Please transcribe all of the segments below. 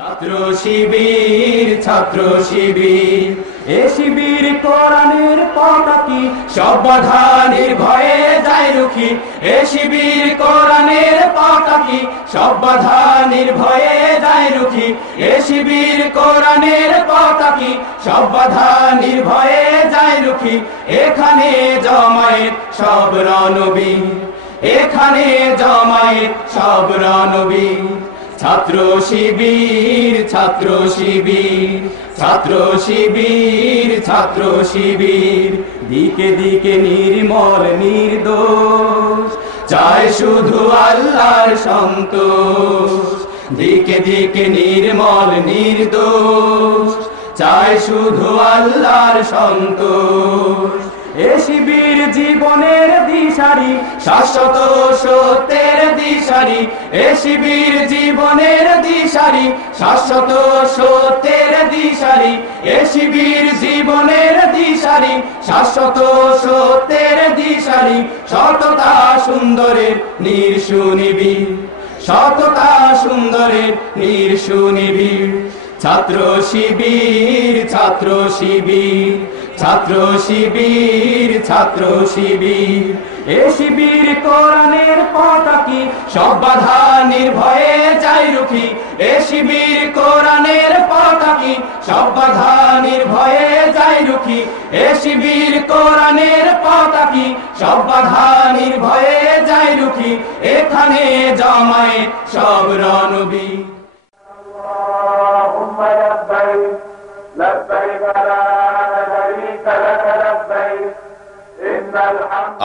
ছাত্র শিবির, ছাত্র শিবির, এ শিবির কোরআনের পতাকি, সব বাধা নির্ভয়ে যায় রুখি। এ শিবির কোরআনের পতাকি, সব বাধা নির্ভয়ে যায় রুখি। এ শিবির কোরআনের পতাকি, সব বাধা নির্ভয়ে যায় রুখি। এখানে জমায়েত সব রণবীর, এখানে জমায়েত সব রণবীর। ছাত্র শিবির, ছাত্র শিবির, ছাত্র শিবির, ছাত্র শিবির, দিকে দিকে নির্মল নির্দোষ, চায় শুধু আল্লাহর সন্তোষ। দিকে দিকে নির্মল নির্দোষ, চায় শুধু আল্লাহর সন্তোষ। এ শিবির জীবনের দিশারি, শাশ্বত সত্যের দিশারি। এ শিবির জীবনের দিশারি, শাশ্বত সত্যের দিশারি। এ শিবির জীবনের দিশারি, শাশ্বত সত্যের দিশারি। সততা সুন্দরের নির্সুনিবির, সততা সুন্দরের নির্সুনিবির। ছাত্র শিবির, ছাত্র শিবির, ছাত্র শিবির, ছাত্র শিবির, এ শিবির কোরআনের পতাকি, সব বাধা নির্ভয়ে যায় রুখি। এ শিবির কোরআনের পতাকি, সব বাধা নির্ভয়ে যায় রুখি। এ শিবির কোরআনের পতাকি, সব বাধা নির্ভয়ে যায় রুখি। এখানে জমায়েত সব রণবীর।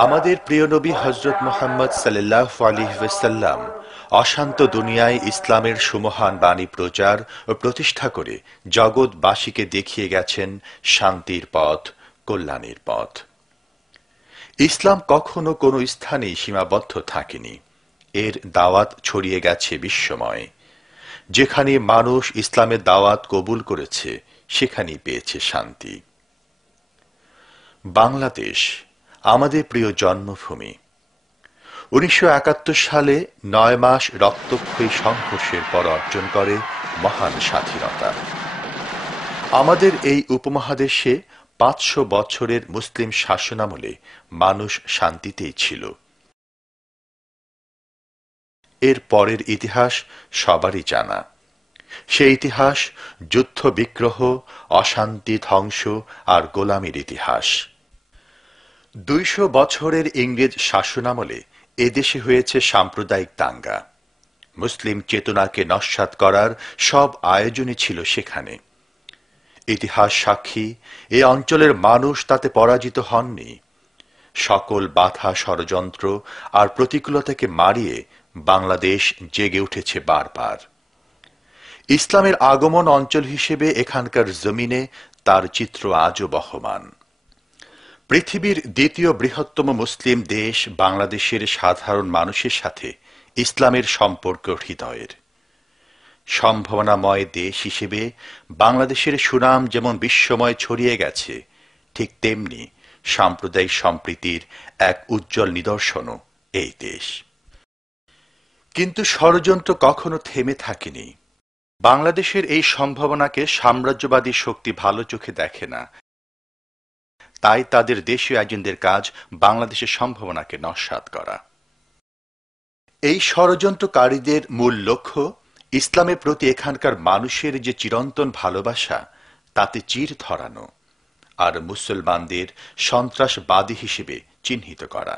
আমাদের প্রিয় নবী হযরত মুহাম্মদ সাল্লাল্লাহু আলাইহি ওয়াসাল্লাম অশান্ত দুনিয়ায় ইসলামের সুমহান বাণী প্রচার ও প্রতিষ্ঠা করে জগৎবাসীকে দেখিয়ে গেছেন শান্তির পথ, কল্যাণের পথ। ইসলাম কখনো কোনো স্থানে সীমাবদ্ধ থাকেনি, এর দাওয়াত ছড়িয়ে গেছে বিশ্বময়। যেখানে মানুষ ইসলামের দাওয়াত কবুল করেছে, সেখানেই পেয়েছে শান্তি। বাংলাদেশ আমাদের প্রিয় জন্মভূমি। 1971 সালে 9 মাস রক্তক্ষয়ী সংঘর্ষের পর অর্জন করে মহান স্বাধীনতা। আমাদের এই উপমহাদেশে 500 বছরের মুসলিম শাসনামলে মানুষ শান্তিতেই ছিল। এর পরের ইতিহাস সবারই জানা। সেই ইতিহাস যুদ্ধ বিগ্রহ, অশান্তি, ধ্বংস আর গোলামির ইতিহাস। 200 বছরের ইংরেজ শাসনামলে এদেশে হয়েছে সাম্প্রদায়িক দাঙ্গা। মুসলিম চেতনাকে নস্যাৎ করার সব আয়োজনই ছিল সেখানে। ইতিহাস সাক্ষী, এ অঞ্চলের মানুষ তাতে পরাজিত হননি। সকল বাধা, ষড়যন্ত্র আর প্রতিকূলতাকে মারিয়ে বাংলাদেশ জেগে উঠেছে বারবার। ইসলামের আগমন অঞ্চল হিসেবে এখানকার জমিনে তার চিত্র আজও বহমান। পৃথিবীর দ্বিতীয় বৃহত্তম মুসলিম দেশ বাংলাদেশের সাধারণ মানুষের সাথে ইসলামের সম্পর্ক হৃদয়ের। সম্ভাবনাময় দেশ হিসেবে বাংলাদেশের সুনাম যেমন বিশ্বময় ছড়িয়ে গেছে, ঠিক তেমনি সাম্প্রদায়িক সম্প্রীতির এক উজ্জ্বল নিদর্শনও এই দেশ। কিন্তু ষড়যন্ত্র কখনো থেমে থাকেনি। বাংলাদেশের এই সম্ভাবনাকে সাম্রাজ্যবাদী শক্তি ভালো চোখে দেখে না। তাই তাদের দেশীয় এজেন্টদের কাজ বাংলাদেশের সম্ভাবনাকে নস্যাৎ করা। এই ষড়যন্ত্রকারীদের মূল লক্ষ্য ইসলামের প্রতি এখানকার মানুষের যে চিরন্তন ভালোবাসা, তাতে চির ধরানো আর মুসলমানদের সন্ত্রাসবাদী হিসেবে চিহ্নিত করা।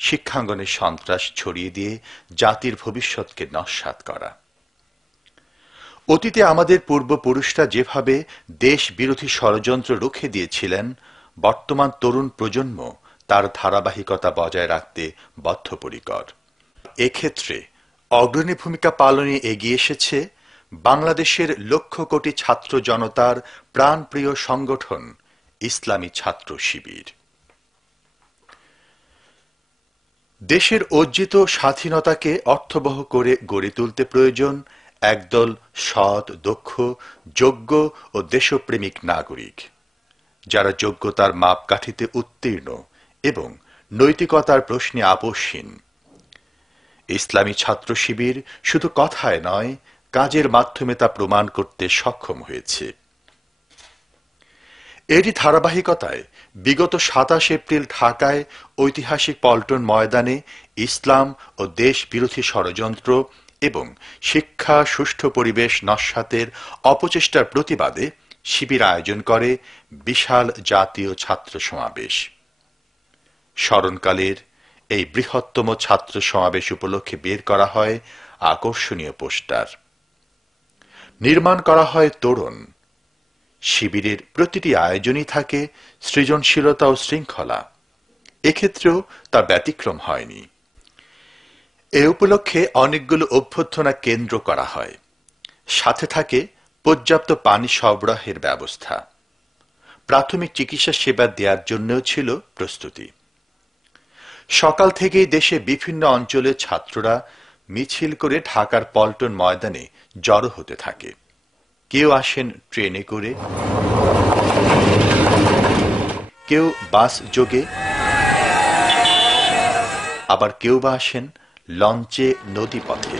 শিক্ষাঙ্গনে সন্ত্রাস ছড়িয়ে দিয়ে জাতির ভবিষ্যৎকে নস্যাৎ করা। অতীতে আমাদের পূর্বপুরুষরা যেভাবে দেশ বিরোধী ষড়যন্ত্র রুখে দিয়েছিলেন, বর্তমান তরুণ প্রজন্ম তার ধারাবাহিকতা বজায় রাখতে বদ্ধপরিকর। এক্ষেত্রে অগ্রণী ভূমিকা পালনে এগিয়ে এসেছে বাংলাদেশের লক্ষ কোটি ছাত্র জনতার প্রাণপ্রিয় সংগঠন ইসলামী ছাত্র শিবির। দেশের অর্জিত স্বাধীনতাকে অর্থবহ করে গড়ে তুলতে প্রয়োজন একদল সৎ, দক্ষ, যোগ্য ও দেশপ্রেমিক নাগরিক, যারা যোগ্যতার মাপকাঠিতে উত্তীর্ণ এবং নৈতিকতার প্রশ্নে আপোষহীন। ইসলামী ছাত্র শিবির শুধু কথায় নয়, কাজের মাধ্যমে তা প্রমাণ করতে সক্ষম হয়েছে। এরই ধারাবাহিকতায় বিগত ২৭ এপ্রিল ঢাকায় ঐতিহাসিক পল্টন ময়দানে ইসলাম ও দেশ বিরোধী ষড়যন্ত্র এবং শিক্ষা সুষ্ঠু পরিবেশ নস্যাতের অপচেষ্টার প্রতিবাদে শিবির আয়োজন করে বিশাল জাতীয় ছাত্র সমাবেশ। স্মরণকালের এই বৃহত্তম ছাত্র সমাবেশ উপলক্ষে বের করা হয় আকর্ষণীয় পোস্টার, নির্মাণ করা হয় তোরণ। শিবিরের প্রতিটি আয়োজনই থাকে সৃজনশীলতা ও শৃঙ্খলা, এক্ষেত্রেও তার ব্যতিক্রম হয়নি। এ উপলক্ষে অনেকগুলো অভ্যর্থনা কেন্দ্র করা হয়, সাথে থাকে পর্যাপ্ত পানি সরবরাহের ব্যবস্থা। প্রাথমিক চিকিৎসা সেবা দেওয়ার জন্যও ছিল প্রস্তুতি। সকাল থেকেই দেশে বিভিন্ন অঞ্চলের ছাত্ররা মিছিল করে ঢাকার পল্টন ময়দানে জড়ো হতে থাকে। কেউ আসেন ট্রেনে করে, কেউ বাস যোগে, আবার কেউ বা আসেন লঞ্চে নদীপথে।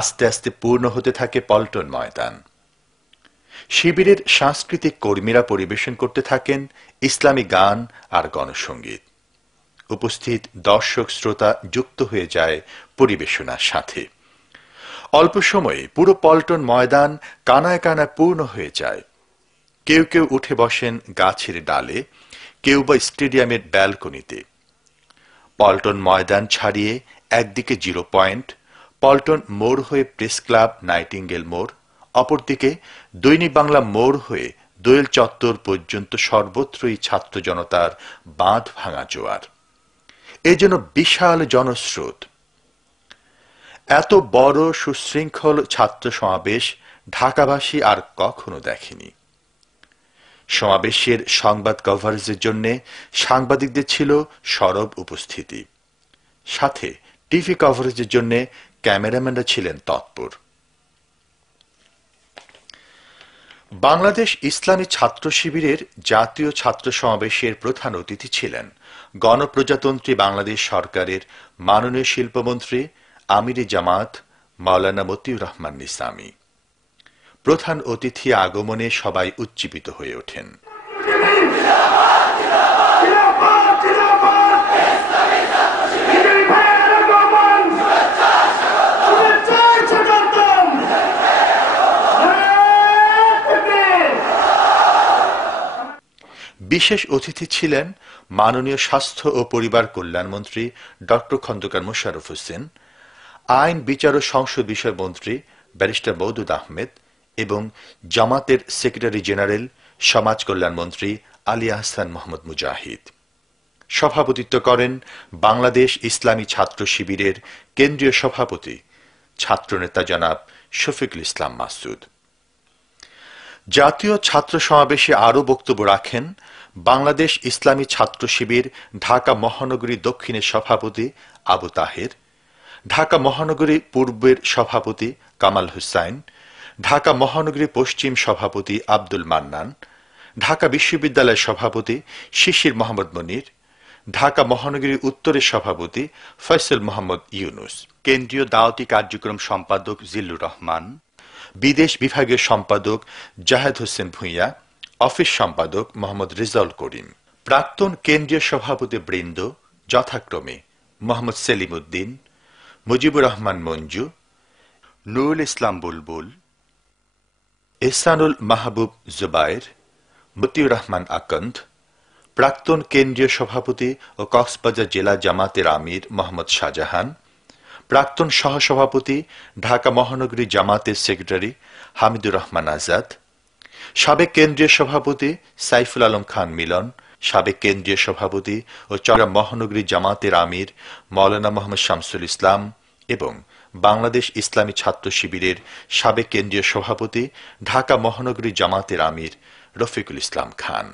আস্তে আস্তে পূর্ণ হতে থাকে পল্টন ময়দান। শিবিরের সাংস্কৃতিক কর্মীরা পরিবেশন করতে থাকেন ইসলামী গান আর গণসঙ্গীত। উপস্থিত দর্শক শ্রোতা যুক্ত হয়ে যায় পরিবেশনার সাথে। অল্প সময়ে পুরো পল্টন ময়দান কানায় কানায় পূর্ণ হয়ে যায়। কেউ কেউ উঠে বসেন গাছের ডালে, কেউ বা স্টেডিয়ামের ব্যালকনিতে। পল্টন ময়দান ছাড়িয়ে একদিকে জিরো পয়েন্ট, পল্টন মোড় হয়ে প্রেস ক্লাব নাইটিঙ্গেল মোড়, অপরদিকে দৈনিক বাংলা মোড় হয়ে দোয়েল চত্বর পর্যন্ত সর্বত্রই ছাত্র জনতার বাঁধ ভাঙা জোয়ার। এ যেন বিশাল জনস্রোত। এত বড় সুশৃঙ্খল ছাত্র সমাবেশ ঢাকাবাসী আর কখনো দেখেনি। সমাবেশের সংবাদ কভারেজের জন্য সাংবাদিকদের ছিল সরব উপস্থিতি, সাথে টিভি কভারেজের জন্য ক্যামেরাম্যানরা ছিলেন তৎপর। বাংলাদেশ ইসলামী ছাত্র শিবিরের জাতীয় ছাত্র সমাবেশের প্রধান অতিথি ছিলেন গণপ্রজাতন্ত্রী বাংলাদেশ সরকারের মাননীয় শিল্পমন্ত্রী আমিরে জামাত মাওলানা মতিউর রহমান নিসামী। প্রধান অতিথি আগমনে সবাই উজ্জীবিত হয়ে ওঠেন। বিশেষ অতিথি ছিলেন মাননীয় স্বাস্থ্য ও পরিবার কল্যাণমন্ত্রী ডক্টর খন্দকার মোশাররফ হোসেন, আইন বিচার ও সংসদ বিষয় মন্ত্রী ব্যারিস্টার মওদুদ আহমেদ এবং জামাতের সেক্রেটারি জেনারেল সমাজ কল্যাণমন্ত্রী আলী আহসান মোহাম্মদ মুজাহিদ। সভাপতিত্ব করেন বাংলাদেশ ইসলামী ছাত্র শিবিরের কেন্দ্রীয় সভাপতি ছাত্রনেতা জনাব শফিকুল ইসলাম মাসুদ। জাতীয় ছাত্র সমাবেশে আরও বক্তব্য রাখেন বাংলাদেশ ইসলামী ছাত্র শিবির ঢাকা মহানগরী দক্ষিণের সভাপতি আবু তাহের, ঢাকা মহানগরী পূর্বের সভাপতি কামাল হুসাইন, ঢাকা মহানগরী পশ্চিম সভাপতি আব্দুল মান্নান, ঢাকা বিশ্ববিদ্যালয়ের সভাপতি শিশির মোহাম্মদ মনির, ঢাকা মহানগরী উত্তরের সভাপতি ফয়সাল মোহাম্মদ ইউনুস, কেন্দ্রীয় দাওয়াতি কার্যক্রম সম্পাদক জিল্লুর রহমান, বিদেশ বিভাগের সম্পাদক জাহেদ হোসেন ভূঁইয়া, অফিস সম্পাদক মোহাম্মদ রেজাউল করিম, প্রাক্তন কেন্দ্রীয় সভাপতি বৃন্দ যথাক্রমে মোহাম্মদ সেলিম উদ্দিন, মুজিবুর রহমান মঞ্জু, নুরুল ইসলাম বুলবুল, ইহসানুল মাহবুব জুবায়ের, মতিউর রহমান আকন্দ, প্রাক্তন কেন্দ্রীয় সভাপতি ও কক্সবাজার জেলা জামাতের আমির মোহাম্মদ শাহজাহান, প্রাক্তন সহসভাপতি ঢাকা মহানগরী জামাতের সেক্রেটারি হামিদুর রহমান আজাদ, সাবেক কেন্দ্রীয় সভাপতি সাইফুল আলম খান মিলন, সাবেক কেন্দ্রীয় সভাপতি ও চট্টগ্রাম মহানগরী জামাতের আমির মাওলানা মোহাম্মদ শামসুল ইসলাম এবং বাংলাদেশ ইসলামী ছাত্র শিবিরের সাবেক কেন্দ্রীয় সভাপতি ঢাকা মহানগরী জামাতের আমির রফিকুল ইসলাম খান।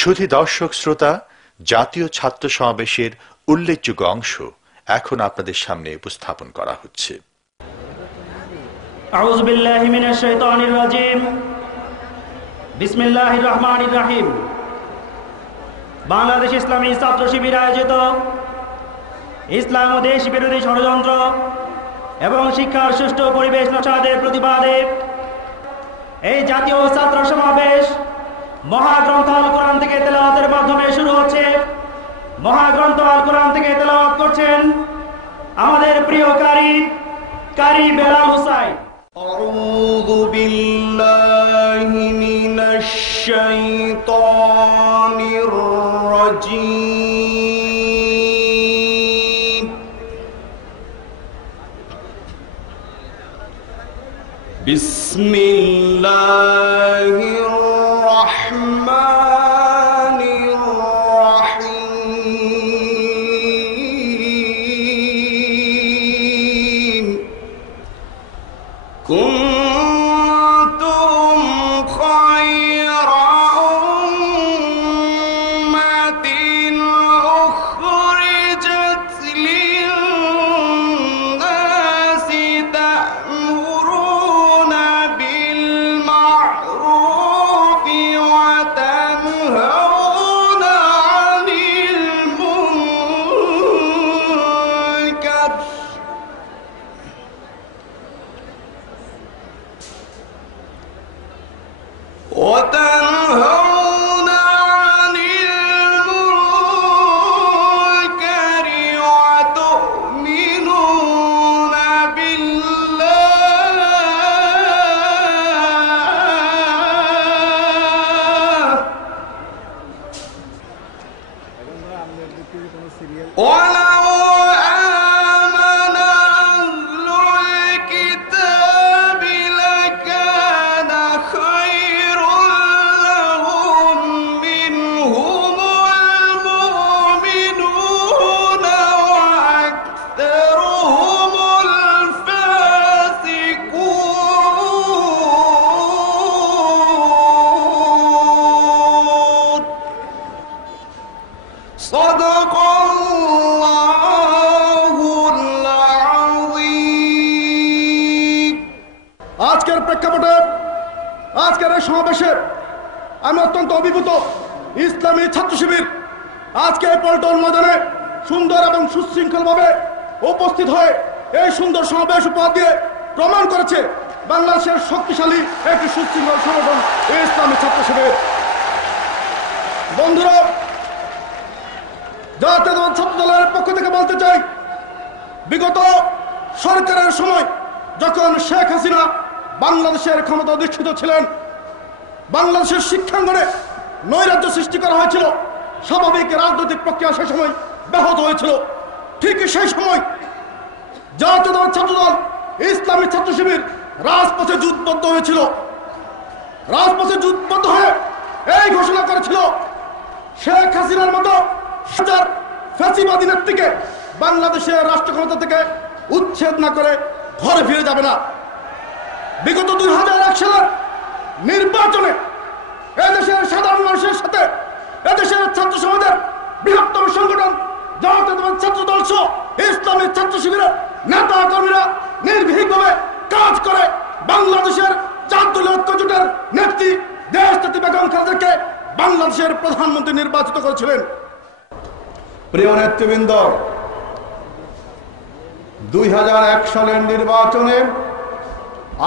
শুধু দর্শক শ্রোতা, জাতীয় ছাত্র সমাবেশের উল্লেখযোগ্য অংশ এখন আপনাদের সামনে উপস্থাপন করা হচ্ছে। আউযু বিল্লাহি মিনাশ শাইতানির রাজিম। বিসমিল্লাহির রহমানির রহিম। বাংলাদেশ ইসলামী ছাত্র শিবির আয়োজিত ইসলাম ও দেশ বিরোধী ষড়যন্ত্র এবং শিক্ষার সুষ্ঠু পরিবেশ নস্যাতের প্রতিবাদে এই জাতীয় ছাত্র সমাবেশ মহাগ্রন্থ আল কোরআন থেকে তেলাওয়াতের মাধ্যমে শুরু হচ্ছে। মহাগ্রন্থ আল কোরআন থেকে তেলাওয়াত করছেন আমাদের প্রিয় কারি বেলাল হুসাইন। আউযু বিল্লাহি মিনাশ শাইতানির রাজীম। বিসমিল্লাহির রাহমানির রাহিম। কুনতুম খায়রা উম্মাতিন উখরিজাত লিন-নাসি তা'মুরুনা বিল মা'রুফি ওয়া তানহাউনা 'আনিল মুনকার وتنهون عن المنكر وتؤمنون بالله ولو آمن أهل الكتاب لكان خيرا لهم منهم المؤمنون وأكثرهم الفاسقون صدق الله العظيم। আজকের প্রেক্ষাপটে আজকের এই সমাবেশে আমি অত্যন্ত অভিভূত। ইসলামী ছাত্র শিবির আজকে পল্টন ময়দানে সুন্দর এবং সুশৃঙ্খলভাবে উপস্থিত হয়ে এই সুন্দর সমাবেশ উপহার দিয়ে প্রমাণ করেছে বাংলাদেশের শক্তিশালী একটি সুশৃঙ্খল সংগঠন ইসলামী ছাত্র শিবির। বন্ধুরা, জাতীয় ছাত্র দলের পক্ষ থেকে বলতে চাই, বিগত সরকারের সময় যখন শেখ হাসিনা বাংলাদেশের ক্ষমতা অধিষ্ঠিত ছিলেন, বাংলাদেশের শিক্ষাঙ্গনে নৈরাজ্য সৃষ্টি করা হয়েছিল, স্বাভাবিক রাজনৈতিক প্রক্রিয়া সেই সময় ব্যাহত হয়েছিল। ঠিক সেই সময় জাতীয় ছাত্রদল ইসলামী ছাত্র শিবির রাজপথে যুদ্ধবদ্ধ হয়েছিল। রাজপথে যুদ্ধবদ্ধ হয়ে এই ঘোষণা করেছিল, শেখ হাসিনার মতো ফ্যাসিবাদী নেত্রীকে বাংলাদেশের রাষ্ট্র ক্ষমতা থেকে উচ্ছেদ না করে ঘরে ফিরে যাবে না। বিগত 2001 সালের নির্বাচনে এদেশের সাধারণ মানুষের সাথে এদেশের ছাত্র সমাজের বৃহত্তম সংগঠন জাতীয় ছাত্র দল সহ ইসলামী ছাত্র শিবিরের নেতা কর্মীরা নির্ভীকভাবে কাজ করে বাংলাদেশের 4 দলীয় ঐক্য জোটের নেত্রী দেশনেত্রী বেগম খালেদাকে বাংলাদেশের প্রধানমন্ত্রী নির্বাচিত করেছিলেন। প্রিয় নেতৃবৃন্দ, 2001 সালের নির্বাচনে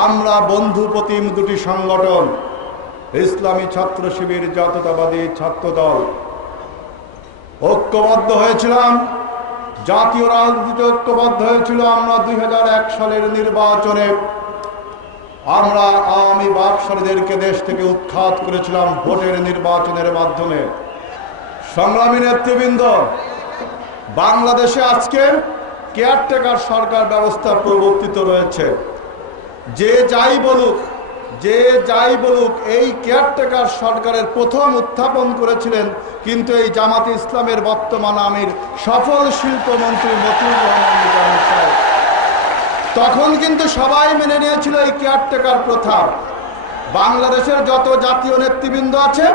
আমরা বন্ধু প্রতিম দুটি সংগঠন ইসলামী ছাত্র শিবির জাতীয়তাবাদী ছাত্র দল ঐক্যবদ্ধ হয়েছিলাম, জাতীয় রাজনীতিতে ঐক্যবদ্ধ হয়েছিল। আমরা 2001 সালের নির্বাচনে আমরা আওয়ামী বাকশালীদেরকে দেশ থেকে উৎখাত করেছিলাম ভোটের নির্বাচনের মাধ্যমে। সংগ্রামী নেতৃবৃন্দ, বাংলাদেশে আজকে কেয়ারটেকার সরকার ব্যবস্থা প্রবর্তিত রয়েছে। যে যাই বলুক এই কেয়ারটেকার সরকারের প্রথম উত্থাপন করেছিলেন কিন্তু এই জামাতে ইসলামের বর্তমান আমির সফল শিল্পমন্ত্রী মতিউর রহমান নিজামী সাহেব। তখন কিন্তু সবাই মেনে নিয়েছিল এই কেয়ারটেকার প্রথা। বাংলাদেশের যত জাতীয় নেতৃবৃন্দ আছে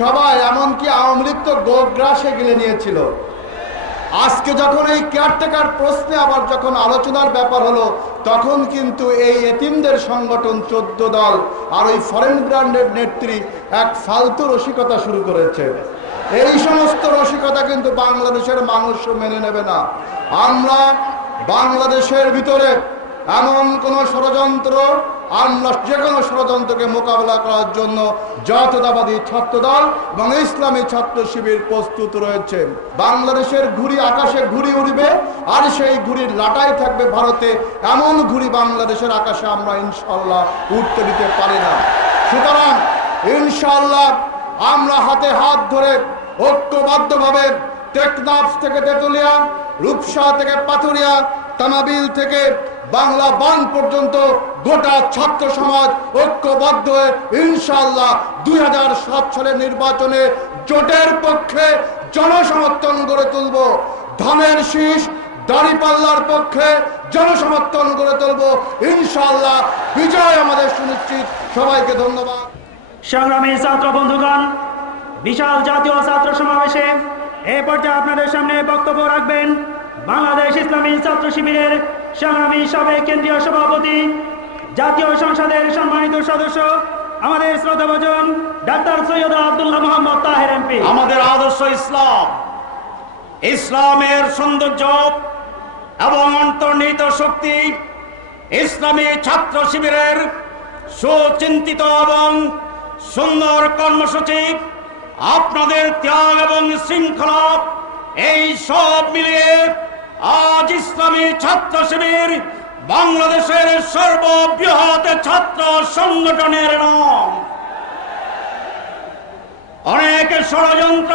সবাই, এমনকি আওয়ামী লীগ তো গোগ্রাসে গিলে নিয়েছিল। আজকে যখন এই কেয়ারটেকার প্রশ্নে আবার যখন আলোচনার ব্যাপার হলো, তখন কিন্তু এই এতিমদের সংগঠন 14 দল আর ওই ফরেন ব্র্যান্ডের নেত্রী এক ফালতু রসিকতা শুরু করেছে। এই সমস্ত রসিকতা কিন্তু বাংলাদেশের মানুষ মেনে নেবে না। আমরা বাংলাদেশের ভিতরে এমন কোন ষড়যন্ত্র, আমরা যে কোনো ষড়যন্ত্রকে মোকাবেলা করার জন্য জাতীয়তাবাদী ছাত্রদল এবং ইসলামী ছাত্র শিবির প্রস্তুত রয়েছে। বাংলাদেশের ঘুড়ি আকাশে ঘুড়ি উড়বে, আর সেই ঘুড়ির লাটাই থাকবে ভারতে। এমন ঘুড়ি বাংলাদেশের আকাশে আমরা ইনশাআল্লাহ উঠতে দিতে পারি না। সুতরাং ইনশাআল্লাহ আমরা হাতে হাত ধরে ঐক্যবদ্ধভাবে টেকনাফ থেকে তেতুলিয়া, রূপসা থেকে পাথুরিয়া, তামাবিল থেকে বাংলা বান পর্যন্ত গোটা ছাত্র সমাজ ঐক্যবদ্ধ হয়ে ইনশাআল্লাহ 2007 সালের নির্বাচনে জোটের পক্ষে জনসমর্থন গড়ে তুলব। ধানের শীষ দাঁড়িপাল্লার পক্ষে জনসমর্থন গড়ে তুলব। ইনশাআল্লাহ বিজয় আমাদের সুনিশ্চিত। সবাইকে ধন্যবাদ। সংগ্রামী ছাত্র বন্ধুগণ, বিশাল জাতীয় ছাত্র সমাবেশে এই পর্যায়ে আপনাদের সামনে বক্তব্য রাখবেন বাংলাদেশ ইসলামী ছাত্র শিবিরের সংগ্রামী সাবেক কেন্দ্রীয় সভাপতি, জাতীয় সংসদের সম্মানিত সদস্য, আমাদের শ্রদ্ধাভাজন ডাক্তার সৈয়দ আব্দুল্লাহ মোহাম্মদ তাহের এমপি। আমাদের আদর্শ ইসলাম, ইসলামের সৌন্দর্য এবং অন্তর্নিহিত শক্তি, ইসলামী ছাত্র শিবিরের সুচিন্তিত এবং সুন্দর কর্মসূচি, আপনাদের ত্যাগ এবং শৃঙ্খলা, এই সব মিলিয়ে আজ ইসলামী ছাত্র শিবির বাংলাদেশের সর্ববৃহৎ ছাত্র সংগঠনের নাম। অনেক ষড়যন্ত্র,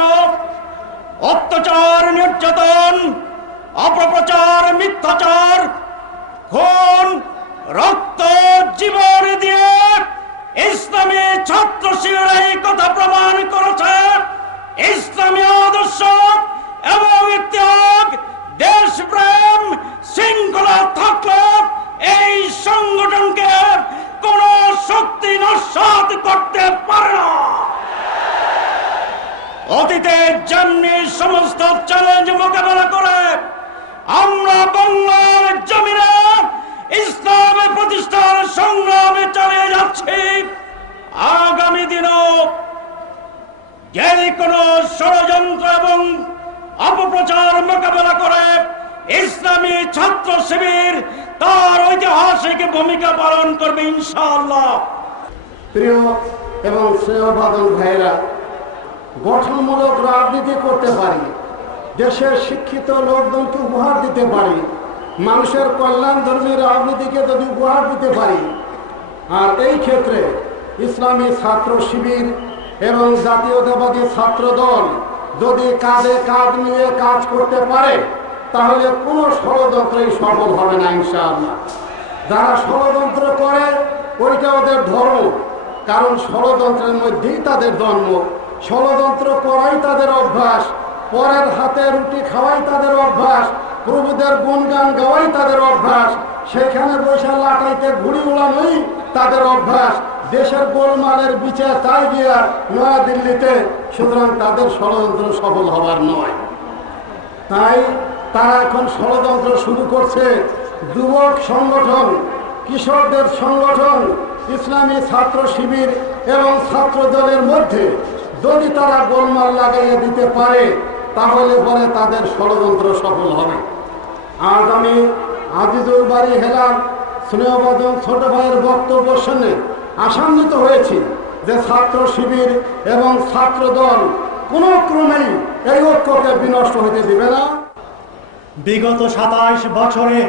অত্যাচার, নির্যাতন, অপপ্রচার, মিথ্যাচার, খুন, রক্ত, জীবন দিয়ে ইসলামী ছাত্র শিবির এই কথা প্রমাণ করেছে ইসলামী আদর্শ এবং ত্যাগ, দেশপ্রেম, শৃঙ্খলা থাকলে এই সংগঠনকে কোন শক্তি নস্যাৎ করতে পারে না। অতীতে যেমনি সমস্ত চ্যালেঞ্জ মোকাবেলা করে আমরা বাংলার জমিনে ইসলাম প্রতিষ্ঠার সংগ্রামে চালিয়ে যাচ্ছি, আগামী দিনও যে কোনো ষড়যন্ত্র এবং অপপ্রচার মোকাবেলা করে ইসলামী ছাত্র শিবির তার ঐতিহাসিক ভূমিকা পালন করবে ইনশাআল্লাহ। প্রিয় এবং স্নেহভাজন ভাইয়েরা, গঠনমূলক রাজনীতি করতে পারি, দেশের শিক্ষিত লোকজনকে উপহার দিতে পারি, মানুষের কল্যাণধর্মী রাজনীতিকে যদি উপহার দিতে পারি, আর এই ক্ষেত্রে ইসলামী ছাত্র শিবির এবং জাতীয়তাবাদী ছাত্র দল যদি কাঁধে কাঁধ নিয়ে কাজ করতে পারে, তাহলে কোনো ষড়যন্ত্রই সফল হবে না ইনশাআল্লাহ। যারা ষড়যন্ত্র করে ওইটা ওদের ধর্ম, কারণ ষড়যন্ত্রের মধ্যেই তাদের জন্ম, ষড়যন্ত্র করাই তাদের অভ্যাস, পরের হাতে রুটি খাওয়াই তাদের অভ্যাস, প্রভুদের গুণগান গাওয়াই তাদের অভ্যাস, সেখানে বসে লাটাইতে ঘুড়ি উড়ানোই তাদের অভ্যাস, দেশের গোলমালের বিচার চাই গিয়া নয়াদিল্লিতে। সুতরাং তাদের ষড়যন্ত্র সফল হবার নয়। তাই তারা এখন ষড়যন্ত্র শুরু করছে। যুবক সংগঠন, কিশোরদের সংগঠন, ইসলামী ছাত্র শিবির এবং ছাত্র দলের মধ্যে যদি তারা গোলমাল লাগাইয়ে দিতে পারে, তাহলে পরে তাদের ষড়যন্ত্র সফল হবে। আজ আমি আজিজুল বাড়ি হেলাল স্নেহভাজন ছোট ভাইয়ের বক্তব্য শুনে আশান্বিত হয়েছি। যে ছাত্র শিবির এবং ছাত্র দল কোনো ক্রমেই এই ঐক্যকে বিনষ্ট হতে দিবে না। বিগত 27 বছরে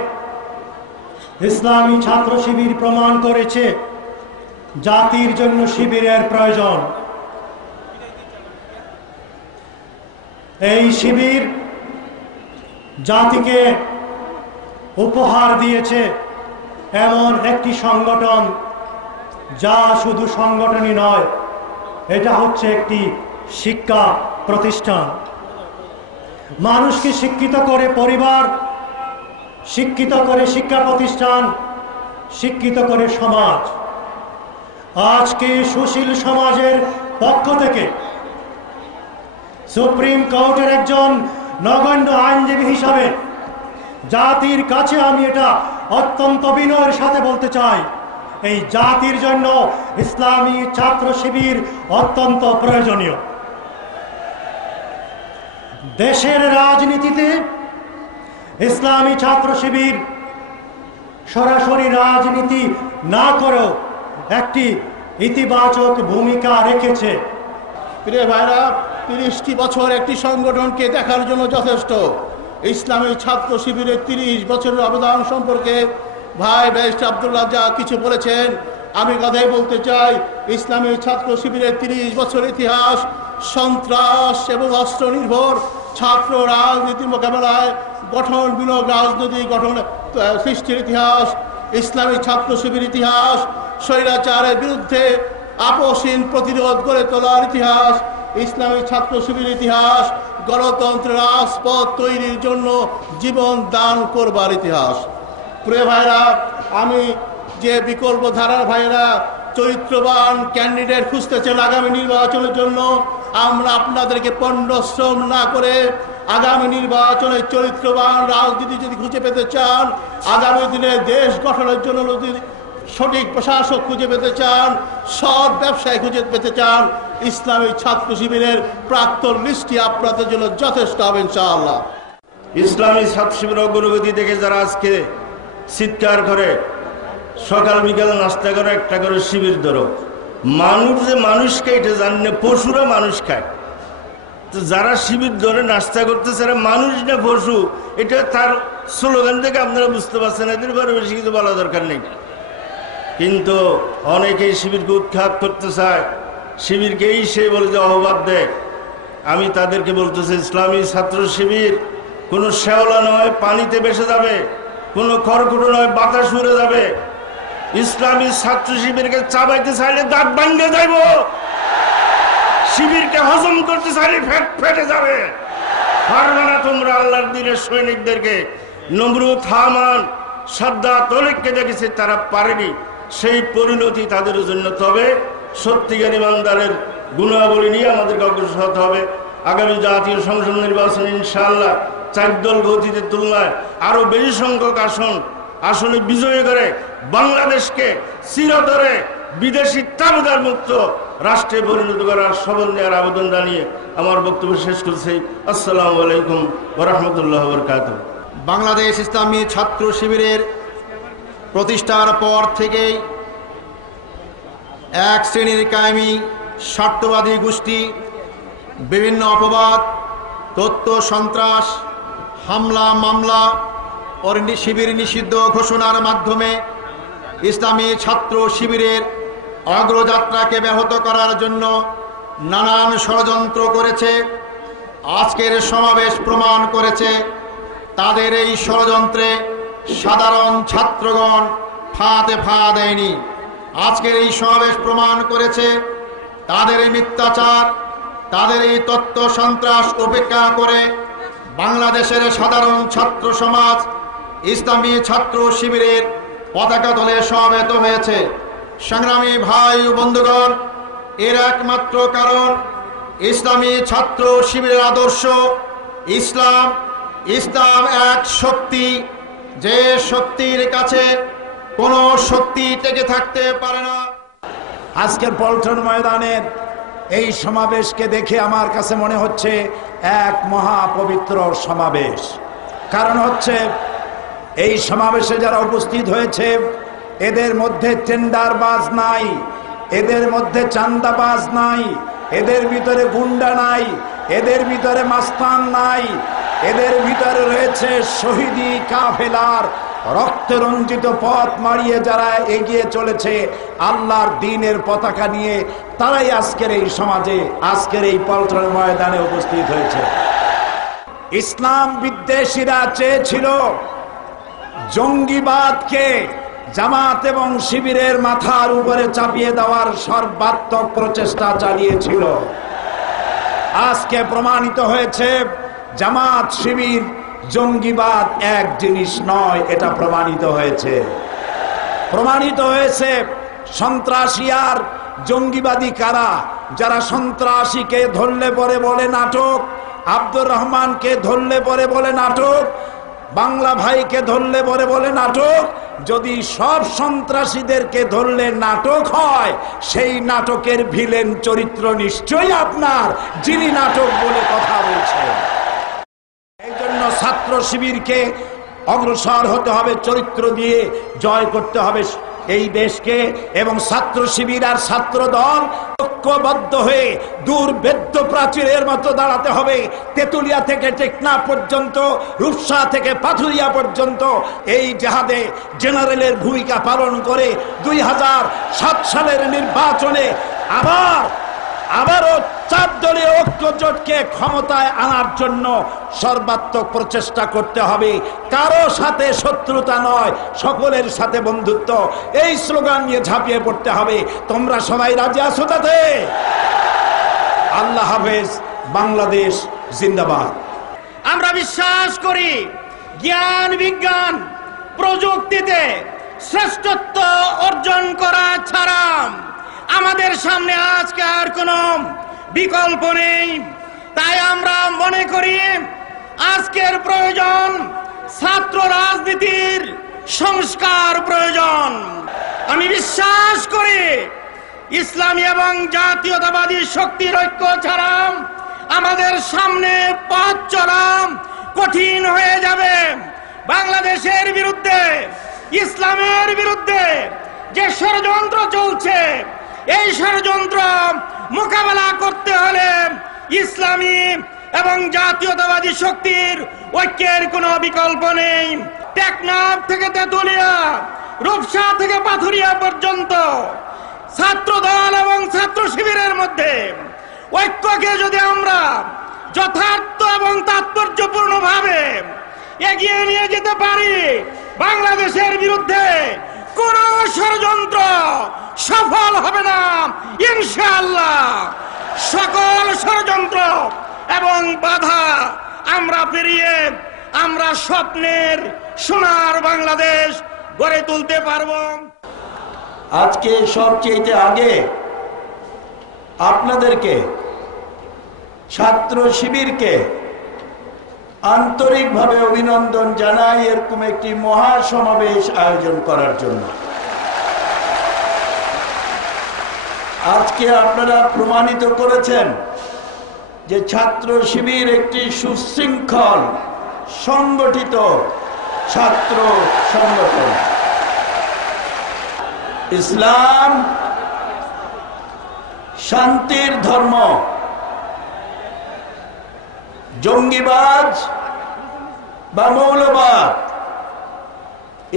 ইসলামী ছাত্র শিবির প্রমাণ করেছে জাতির জন্য শিবিরের প্রয়োজন। এই শিবির জাতিকে উপহার দিয়েছে এমন একটি সংগঠন যা শুধু সংগঠনই নয়, এটা হচ্ছে একটি শিক্ষা প্রতিষ্ঠান। মানুষকে শিক্ষিত করে পরিবার, শিক্ষিত করে শিক্ষা প্রতিষ্ঠান, শিক্ষিত করে সমাজ। আজকে সুশীল সমাজের পক্ষ থেকে সুপ্রিম কোর্টের একজন নগণ্য আইনজীবী হিসাবে জাতির কাছে আমি এটা অত্যন্ত বিনয়ের সাথে বলতে চাই, এই জাতির জন্য ইসলামী ছাত্র শিবির অত্যন্ত প্রয়োজনীয়। দেশের রাজনীতিতে ইসলামী ছাত্র শিবির সরাসরি রাজনীতি না করেও একটি ইতিবাচক ভূমিকা রেখেছে। প্রিয় ভাইরা, 30টি বছর একটি সংগঠনকে দেখার জন্য যথেষ্ট। ইসলামী ছাত্র শিবিরের 30 বছরের অবদান সম্পর্কে ভাই ব্যারিস্টার আব্দুল্লাহ যা কিছু বলেছেন, আমি কথাই বলতে চাই। ইসলামী ছাত্র শিবিরের 30 বছর ইতিহাস সন্ত্রাস এবং অস্ত্র নির্ভর ছাত্র রাজনীতির মোকাবেলায় গঠন বিলোপ রাজনৈতিক গঠন সৃষ্টির ইতিহাস, ইসলামী ছাত্র শিবির ইতিহাস, স্বৈরাচারের বিরুদ্ধে আপসহীন প্রতিরোধ গড়ে তোলার ইতিহাস, ইসলামী ছাত্র শিবির ইতিহাস, গণতন্ত্রের রাজপথ তৈরির জন্য জীবন দান করবার ইতিহাস। প্রিয় ভাইরা, আমি যে বিকল্প ধারার ভাইরা চরিত্রবান ক্যান্ডিডেট খুঁজতেছেন আগামী নির্বাচনের জন্য, আমরা আপনাদেরকে পণ্ডশ্রম না করে আগামী নির্বাচনে চরিত্রবান রাজনীতি যদি খুঁজে পেতে চান, আগামী দিনে দেশ গঠনের জন্য যদি সঠিক প্রশাসক খুঁজে পেতে চান, সৎ ব্যবসায় খুঁজে পেতে চান, ইসলামী ছাত্র শিবিরের প্রাক্তন লিস্টটি আপনাদের জন্য যথেষ্ট হবে ইনশাআল্লাহ। ইসলামী ছাত্র শিবির অগ্রগতি দেখে যারা আজকে চিৎকার করে সকাল বিকাল নাস্তা করে একটা করে শিবির ধরো, মানুষ যে মানুষ খায় এটা জানি না, পশুরা মানুষ খায়। তো যারা শিবির ধরে নাস্তা করতেছে তারা মানুষ না পশু, এটা তার স্লোগান থেকে আপনারা বুঝতে পারছেন। এদের পরে বেশি কিছু বলা দরকার নেই। কিন্তু অনেকেই শিবিরকে উৎখাত করতে চায়, শিবিরকেই সে বলে যে অহবাদ দেয়। আমি তাদেরকে বলতেছি, ইসলামী ছাত্র শিবির কোনো শেওলা নয় পানিতে ভেসে যাবে, কোনো খড়কুটো নয় বাতাস উড়ে যাবে। ইসলামী ছাত্র শিবিরকে চাবাইতে চাইলে দাঁত ভাঙে যাইব, শিবিরকে হজম করতে চাইলে ফেটে যাবে। পারবে না তোমরা আল্লাহর দিনের সৈনিকদেরকে। নমরুদ, হামান, সাদ্দাত, তরিককে দেখেছে তারা পারেনি, সেই পরিণতি তাদের জন্য। তবে সত্যিকার ইমানদারের গুণাবলী নিয়ে আমাদেরকে অগ্রসর হতে হবে। আগামী জাতীয় সংসদ নির্বাচনে ইনশাআল্লাহ 4 দল গতিদের তুলনায় আরো বেশি সংখ্যক আসনে বিজয়ী করে বাংলাদেশকে চিরতরে বিদেশি তাবেদার মুক্ত রাষ্ট্রে পরিণত করার শপথ নেওয়ার আবেদন জানিয়ে আমার বক্তব্য শেষ করছি। আসসালামু আলাইকুম ওয়া রাহমাতুল্লাহি ওয়া বারাকাতুহু। বাংলাদেশ ইসলামী ছাত্র শিবিরের প্রতিষ্ঠার পর থেকেই এক শ্রেণীর কায়েমি স্বার্থবাদী গোষ্ঠী বিভিন্ন অপবাদ, তথ্য সন্ত্রাস, হামলা মামলা ও শিবির নিষিদ্ধ ঘোষণার মাধ্যমে ইসলামী ছাত্র শিবিরের অগ্রযাত্রাকে ব্যাহত করার জন্য নানান ষড়যন্ত্র করেছে। আজকের সমাবেশ প্রমাণ করেছে তাদের এই ষড়যন্ত্রে সাধারণ ছাত্রগণ ফাঁদে পা দেয়নি। আজকের এই সমাবেশ প্রমাণ করেছে তাদের এই মিথ্যাচার, তাদের এই তথ্য সন্ত্রাস উপেক্ষা করে বাংলাদেশের সাধারণ ছাত্র সমাজ ইসলামী ছাত্র শিবিরের পতাকা তলে সমবেত হয়েছে। সংগ্রামী ভাই ও বন্ধুগণ, এর একমাত্র কারণ ইসলামী ছাত্র শিবিরের আদর্শ ইসলাম। ইসলাম এক শক্তি, যে শক্তির কাছে কোনো শক্তি টেকে থাকতে পারে না। আজকের পল্টন ময়দানের এই সমাবেশকে দেখে আমার কাছে মনে হচ্ছে এক মহাপবিত্র সমাবেশ। কারণ হচ্ছে এই সমাবেশে যারা উপস্থিত হয়েছে এদের মধ্যে টেন্ডারবাজ নাই, এদের মধ্যে চান্দাবাজ নাই, এদের ভিতরে গুন্ডা নাই, এদের ভিতরে মাস্তান নাই, এদের ভিতরে রয়েছে শহীদি কাফেলার রক্তে রঞ্জিত পথ মারিয়ে যারা এগিয়ে চলেছে আল্লাহর দ্বীনের পতাকা নিয়ে, তারাই আজকের এই সমাজে, আজকের এই পল্টন ময়দানে উপস্থিত হয়েছে। ইসলাম বিদ্বেষীরা চেয়েছিল জঙ্গিবাদকে জামাত এবং শিবিরের মাথার উপরে চাপিয়ে দেওয়ার সর্বাত্মক প্রচেষ্টা চালিয়েছিল। আজকে প্রমাণিত হয়েছে জামাত শিবির জঙ্গিবাদ এক জিনিস নয়, এটা প্রমাণিত হয়েছে। প্রমাণিত হয়েছে সন্ত্রাসী আর জঙ্গিবাদী কারা। যারা সন্ত্রাসীকে ধরলে পরে বলে নাটক, আব্দুর রহমানকে ধরলে পরে বলে নাটক, বাংলা ভাইকে ধরলে পরে বলে নাটক। যদি সব সন্ত্রাসীদেরকে ধরলে নাটক হয়, সেই নাটকের ভিলেন চরিত্র নিশ্চয়ই আপনার, যিনি নাটক বলে কথা বলছেন। এই জন্য ছাত্র শিবিরকে অগ্রসর হতে হবে, চরিত্র দিয়ে জয় করতে হবে এই দেশকে। এবং ছাত্র শিবির আর ছাত্র দল ঐক্যবদ্ধ হয়ে দুর্ভেদ্য প্রাচীরের মতো দাঁড়াতে হবে। তেতুলিয়া থেকে টেকনাফ পর্যন্ত, রূপসা থেকে পাথুরিয়া পর্যন্ত এই জেহাদে জেনারেলের ভূমিকা পালন করে 2007 সালের নির্বাচনে আবারও 4 দলীয় ঐক্যজোটকে ক্ষমতায় আনার জন্য সর্বাত্মক প্রচেষ্টা করতে হবে। কারো সাথে শত্রুতা নয়, সকলের সাথে বন্ধুত্ব, এই স্লোগান নিয়ে ঝাঁপিয়ে পড়তে হবে। তোমরা সবাই রাজি আছো তাতে? আল্লাহ হাফেজ। বাংলাদেশ জিন্দাবাদ। আমরা বিশ্বাস করি জ্ঞান বিজ্ঞান প্রযুক্তিতে শ্রেষ্ঠত্ব অর্জন করা ছাড়া আমাদের সামনে আজকে আর কোনো বিকল্প নেই। তাই আমরা মনে করি আজকের প্রয়োজন ছাত্র রাজনীতির সংস্কার প্রয়োজন। আমি বিশ্বাস করি ইসলামী এবং জাতীয়তাবাদী শক্তির ঐক্য ছাড়া আমাদের সামনে পথ চলা কঠিন হয়ে যাবে। বাংলাদেশের বিরুদ্ধে, ইসলামের বিরুদ্ধে যে ষড়যন্ত্র চলছে, এই ষড়যন্ত্র মোকাবেলা করতে হলে ইসলামী এবং জাতীয়তাবাদী শক্তির ঐক্যের কোনো বিকল্প নেই। টেকনাফ থেকে তেতুলিয়া, রূপসা থেকে পাথুরিয়া পর্যন্ত ছাত্র দল এবং ছাত্র শিবিরের মধ্যে ঐক্যকে যদি আমরা যথার্থ এবং তাৎপর্যপূর্ণ ভাবে এগিয়ে নিয়ে যেতে পারি, বাংলাদেশের বিরুদ্ধে কোন ষড়যন্ত্র সফল হবে না ইনশাআল্লাহ। সকল ষড়যন্ত্র এবং বাধা আমরা পেরিয়ে আমরা স্বপ্নের সোনার বাংলাদেশ গড়ে তুলতে পারব। আজকে সবচেয়ে আগে আপনাদেরকে, ছাত্র শিবিরকে আন্তরিকভাবে অভিনন্দন জানাই এরকম একটি মহাসমাবেশ আয়োজন করার জন্য। আজকে আপনারা প্রমাণিত করেছেন যে ছাত্র শিবির একটি সুশৃঙ্খল সংগঠিত ছাত্র সংগঠন। ইসলাম শান্তির ধর্ম, জঙ্গিবাজ বা মৌলবাদ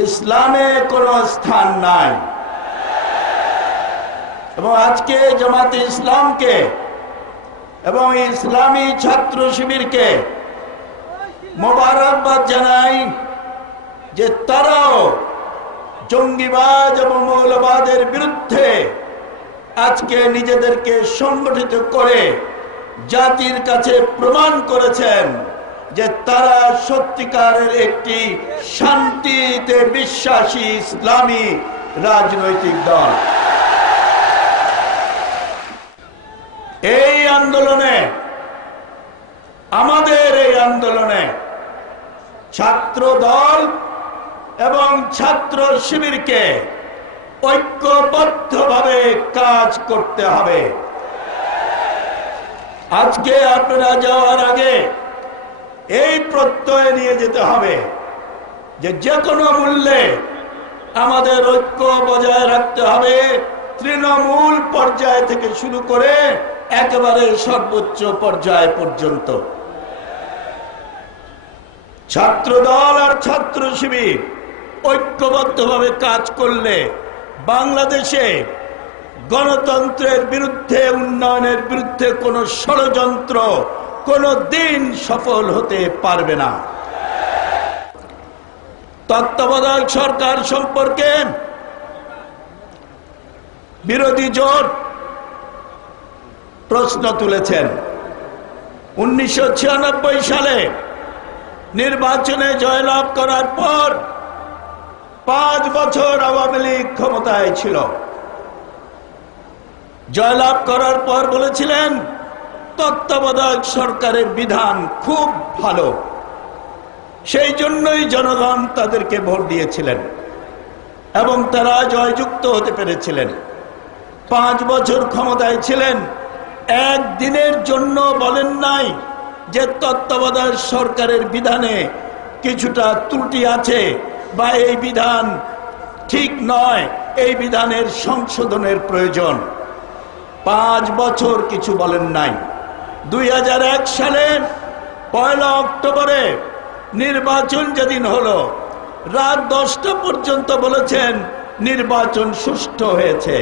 ইসলামে কোনো স্থান নাই। এবং আজকে জামাতে ইসলামকে এবং ইসলামী ছাত্র শিবিরকে মোবারকবাদ জানাই যে তারাও জঙ্গিবাজ এবং মৌলবাদের বিরুদ্ধে আজকে নিজেদেরকে সংগঠিত করে জাতির কাছে প্রমাণ করেছেন যে তারা সত্যিকারের একটি শান্তিতে বিশ্বাসী ইসলামী রাজনৈতিক দল। এই আন্দোলনে, আমাদের এই আন্দোলনে ছাত্র দল এবং ছাত্র শিবিরকে ঐক্যবদ্ধভাবে কাজ করতে হবে। আজকে আপনারা যাওয়ার আগে এই প্রত্যয় নিয়ে যেতে হবে যে কোনো মূল্যে আমাদের ঐক্য বজায় রাখতে হবে, তৃণমূল পর্যায় থেকে শুরু করে একেবারে সর্বোচ্চ পর্যায় পর্যন্ত ছাত্রদল আর ছাত্র শিবির ঐক্যবদ্ধভাবে কাজ করলে বাংলাদেশে গণতন্ত্রের বিরুদ্ধে, উন্নয়নের বিরুদ্ধে কোনো ষড়যন্ত্র কোনো দিন সফল হতে পারবে না। তত্ত্বাবধায়ক সরকার সম্পর্কে বিরোধী জোট প্রশ্ন তুলেছেন। 1996 সালে নির্বাচনে জয়লাভ করার পর 5 বছর আওয়ামী লীগ ক্ষমতায় ছিল। জয়লাভ করার পর বলেছিলেন তত্ত্বাবধায়ক সরকারের বিধান খুব ভালো, সেই জন্যই জনগণ তাদেরকে ভোট দিয়েছিলেন এবং তারা জয়যুক্ত হতে পেরেছিলেন। 5 বছর ক্ষমতায় ছিলেন, একদিনের জন্য বলেন নাই যে তত্ত্বাবধায়ক সরকারের বিধানে কিছুটা ত্রুটি আছে বা এই বিধান ঠিক নয়, এই বিধানের সংশোধনের প্রয়োজন। 5 বছর কিছু বলেন নাই। 2001 সালের 1 অক্টোবরে নির্বাচন যেদিন হলো, রাত 10টা পর্যন্ত বলেছেন নির্বাচন সুষ্ঠু হয়েছে।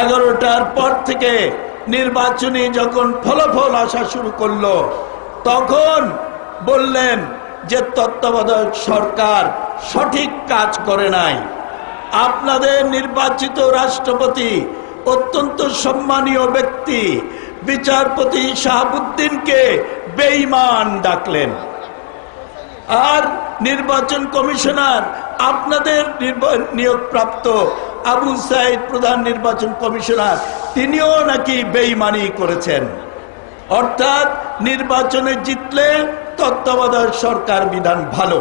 11টার পর থেকে নির্বাচনী যখন ফলাফল আসা শুরু করলো, তখন বললেন যে তত্ত্বাবধায়ক সরকার সঠিক কাজ করে নাই। আপনাদের নির্বাচিত রাষ্ট্রপতি অত্যন্ত সম্মানীয় ব্যক্তি বিচারপতি শাহাবুদ্দিনকে বেঈমান ডাকলেন, আর নির্বাচন কমিশনার আপনাদের নিয়োগপ্রাপ্ত আবু সাইদ প্রধান নির্বাচন কমিশনার, তিনিও নাকি বেঈমানি করেছেন। অর্থাৎ নির্বাচনে জিতলে তত্ত্বাবধায়ক সরকার বিধান ভালো,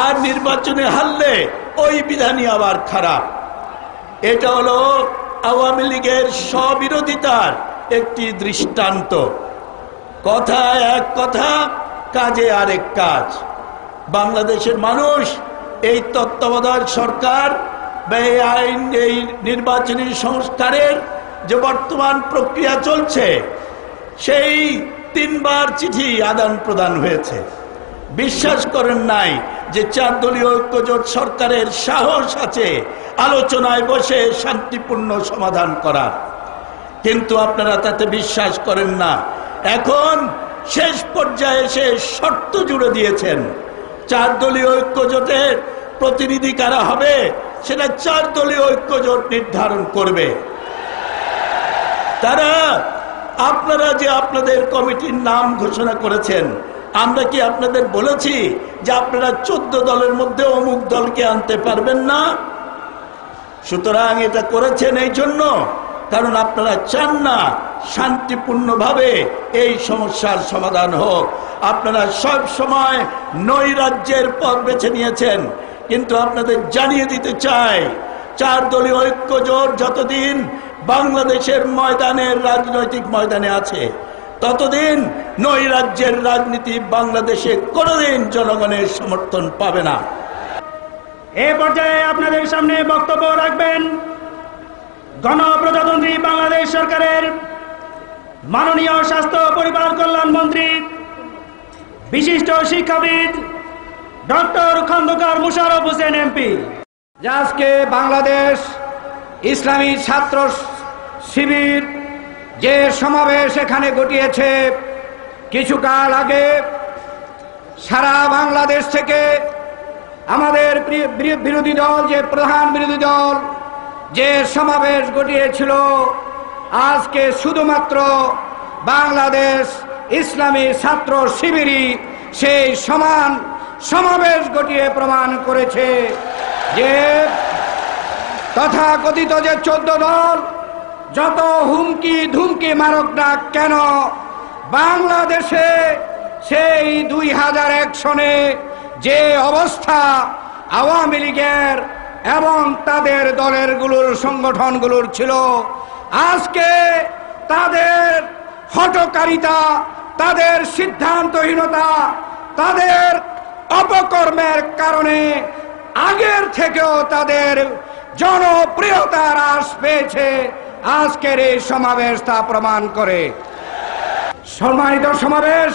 আর নির্বাচনে হারলে ওই বিধানই আবার খারাপ। এটা হলো আওয়ামী লীগের স্ববিরোধিতার একটি দৃষ্টান্ত। কথায় এক কথা, কাজে আরেক কাজ। বাংলাদেশের মানুষ এই তত্ত্বাবধায়ক সরকার বা এই আইন, এই নির্বাচনী সংস্কারের যে বর্তমান প্রক্রিয়া চলছে, সেই 3 বার চিঠি আদান প্রদান হয়েছে। বিশ্বাস করেন নাই যে 4 দলীয় ঐক্যজোট সরকারের সাহস আছে আলোচনায় বসে শান্তিপূর্ণ সমাধান করার, কিন্তু আপনারা তাতে বিশ্বাস করেন না। এখন শেষ পর্যায়ে এসে শর্ত জুড়ে দিয়েছেন 4 দলীয় ঐক্যজোটের প্রতিনিধি কারা হবে সেটা 4 দলীয় ঐক্যজোট নির্ধারণ করবে। তারা আপনারা যে আপনাদের কমিটির নাম ঘোষণা করেছেন, আমরা কি আপনাদের বলেছি যে আপনারা 14 দলের মধ্যে অমুক দলকে আনতে পারবেন না? সুতরাং এটা করেছেন এই জন্য কারণ আপনারা চান না শান্তিপূর্ণভাবে এই সমস্যার সমাধান হোক। আপনারা সব সময় নৈরাজ্যের পথ বেছে নিয়েছেন, কিন্তু আপনাদের জানিয়ে দিতে চাই 4 দলীয় ঐক্যজোট যতদিন বাংলাদেশের ময়দানের রাজনৈতিক ময়দানে আছে, ততদিন নৈরাজ্যের রাজনীতি বাংলাদেশে কোনোদিন জনগণের সমর্থন পাবে না। এ পর্যায়ে আপনাদের সামনে বক্তব্য রাখবেন গণপ্রজাতন্ত্রী বাংলাদেশ সরকারের মাননীয় স্বাস্থ্য পরিবার কল্যাণ মন্ত্রী, বিশিষ্ট শিক্ষাবিদ ডক্টর খন্দকার মোশাররফ হোসেন এমপি। আজকে বাংলাদেশ ইসলামী ছাত্র শিবির যে সমাবেশ এখানে ঘটিয়েছে, কিছুকাল আগে সারা বাংলাদেশ থেকে আমাদের বিরোধী দল, যে প্রধান বিরোধী দল যে সমাবেশ ঘটিয়েছিল, আজকে শুধুমাত্র বাংলাদেশ ইসলামী ছাত্র শিবিরই সেই সমান সমাবেশ ঘটিয়ে প্রমাণ করেছে যে তথাকথিত যে 14 দল যত হুমকি ধুমকি মারক না কেন, বাংলাদেশে সেই 2001 সনে যে অবস্থা আওয়ামী লীগের এবং তাদের দলেরগুলোর সংগঠনগুলোর ছিল, আজকে তাদের হঠকারিতা, তাদের সিদ্ধান্তহীনতা, তাদের অপকর্মের কারণে আগের থেকেও তাদের জনপ্রিয়তা হ্রাস পেয়েছে আজকের এই সমাবেশ তা প্রমাণ করে। সম্মানিত সমাবেশ,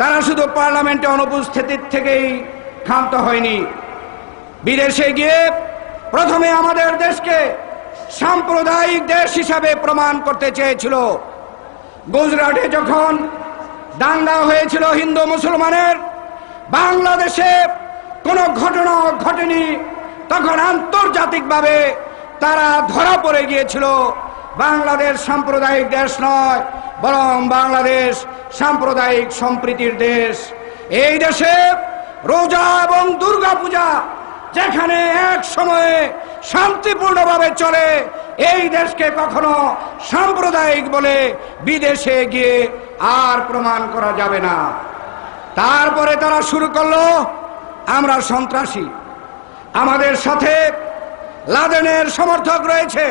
তারা শুধু পার্লামেন্টে অনুপস্থিতির থেকেই ক্ষান্ত হয়নি, বিদেশে গিয়ে প্রথমে আমাদের দেশকে সাম্প্রদায়িক দেশ হিসাবে প্রমাণ করতে চেয়েছিল। গুজরাটে যখন দাঙ্গা হয়েছিল হিন্দু মুসলমানের, বাংলাদেশে কোনো ঘটনা ঘটেনি, তখন আন্তর্জাতিকভাবে তারা ধরা পড়ে গিয়েছিল। বাংলাদেশ সাম্প্রদায়িক দেশ নয়, বরং বাংলাদেশ সাম্প্রদায়িক সম্প্রীতির দেশ। এই দেশে রোজা এবং দুর্গা পূজা যেখানে এক সময়ে শান্তিপূর্ণভাবে চলে, এই দেশকে কখনো সাম্প্রদায়িক বলে বিদেশে গিয়ে আর প্রমাণ করা যাবে না। তারপরে তারা শুরু করলো আমরা সন্ত্রাসী, আমাদের সাথে লাদেনের সমর্থক রয়েছে।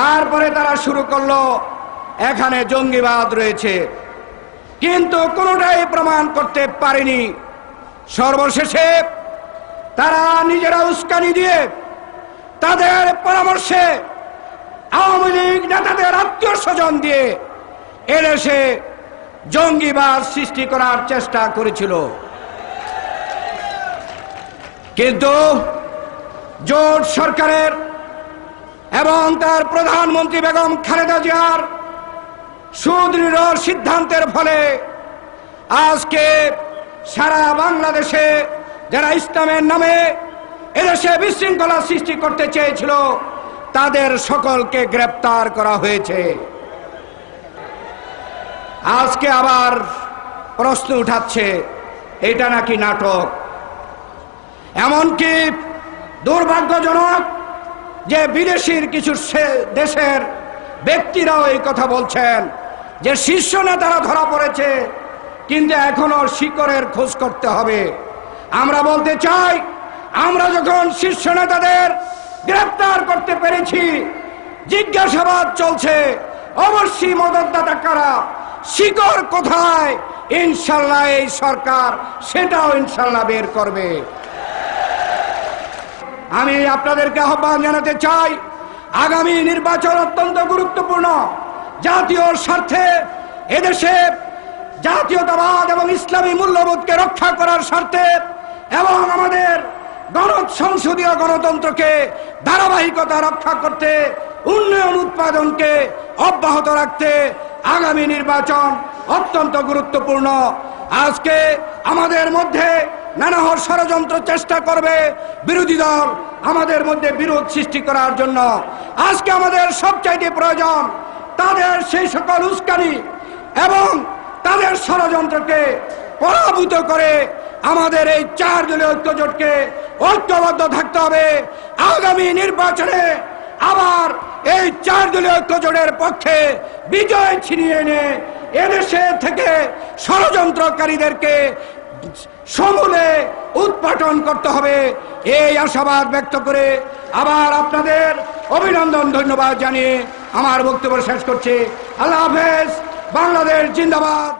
তারপরে তারা শুরু করলো এখানে জঙ্গিবাদ রয়েছে, কিন্তু কোনোটাই প্রমাণ করতে পারেনি। সর্বশেষে তারা নিজেরা উস্কানি দিয়ে তাদের পরামর্শে আওয়ামী লীগ নেতাদের আত্মীয় স্বজন দিয়ে এদেশে জঙ্গিবাদ সৃষ্টি করার চেষ্টা করেছিল। কিন্তু জোট সরকারের এবং তার প্রধানমন্ত্রী বেগম খালেদা জিয়ার সুদৃঢ় সিদ্ধান্তের ফলে আজকে সারা বাংলাদেশে যারা ইসলামের নামে এদেশে বিশৃঙ্খলা সৃষ্টি করতে চেয়েছিল, তাদের সকলকে গ্রেপ্তার করা হয়েছে। আজকে আবার প্রশ্ন উঠাচ্ছে এটা নাকি নাটক। এমনকি দুর্ভাগ্যজনক যে বিদেশির কিছু দেশের ব্যক্তিরাও এই কথা বলছেন যে শীর্ষ নেতারা ধরা পড়েছে, কিন্তু এখনো শিকড়ের খোঁজ করতে হবে। আমরা বলতে চাই, আমরা যখন শীর্ষ নেতাদের গ্রেফতার করতে পেরেছি, জিজ্ঞাসাবাদ চলছে, অবশ্যই মদতদাতা কারা, শিকড় কোথায়, ইনশাল্লাহ এই সরকার সেটাও ইনশাল্লাহ বের করবে। আমি আপনাদেরকে আহ্বান জানাতে চাই, আগামী নির্বাচন অত্যন্ত গুরুত্বপূর্ণ। জাতীয় স্বার্থে এদেশে জাতীয়তাবাদ এবং ইসলামী মূল্যবোধকে রক্ষা করার স্বার্থে এবং আমাদের সংসদীয় গণতন্ত্রকে ধারাবাহিকতা রক্ষা করতে, উন্নয়ন উৎপাদনকে অব্যাহত রাখতে আগামী নির্বাচন অত্যন্ত গুরুত্বপূর্ণ। আজকে আমাদের মধ্যে নানা ষড়যন্ত্র চেষ্টা করবে বিরোধী দল আমাদের মধ্যে বিরোধ সৃষ্টি করার জন্য। আজকে আমাদের সবচাইতে প্রয়োজন তাদের সেই সকল উস্কানি এবং তাদের ষড়যন্ত্রকে পরাভূত করে আমাদের এই 4 দলীয় ঐক্যজোটকে ঐক্যবদ্ধ থাকতে হবে। আগামী নির্বাচনে আবার এই 4 দলীয় ঐক্যজোটের পক্ষে বিজয় ছিনিয়ে এনে এদেশে থেকে ষড়যন্ত্রকারীদেরকে সমূলে উৎপাটন করতে হবে। এই আশাবাদ ব্যক্ত করে আবার আপনাদের অভিনন্দন ধন্যবাদ জানিয়ে আমার বক্তব্য শেষ করছি। আল্লাহ হাফেজ। বাংলাদেশ জিন্দাবাদ।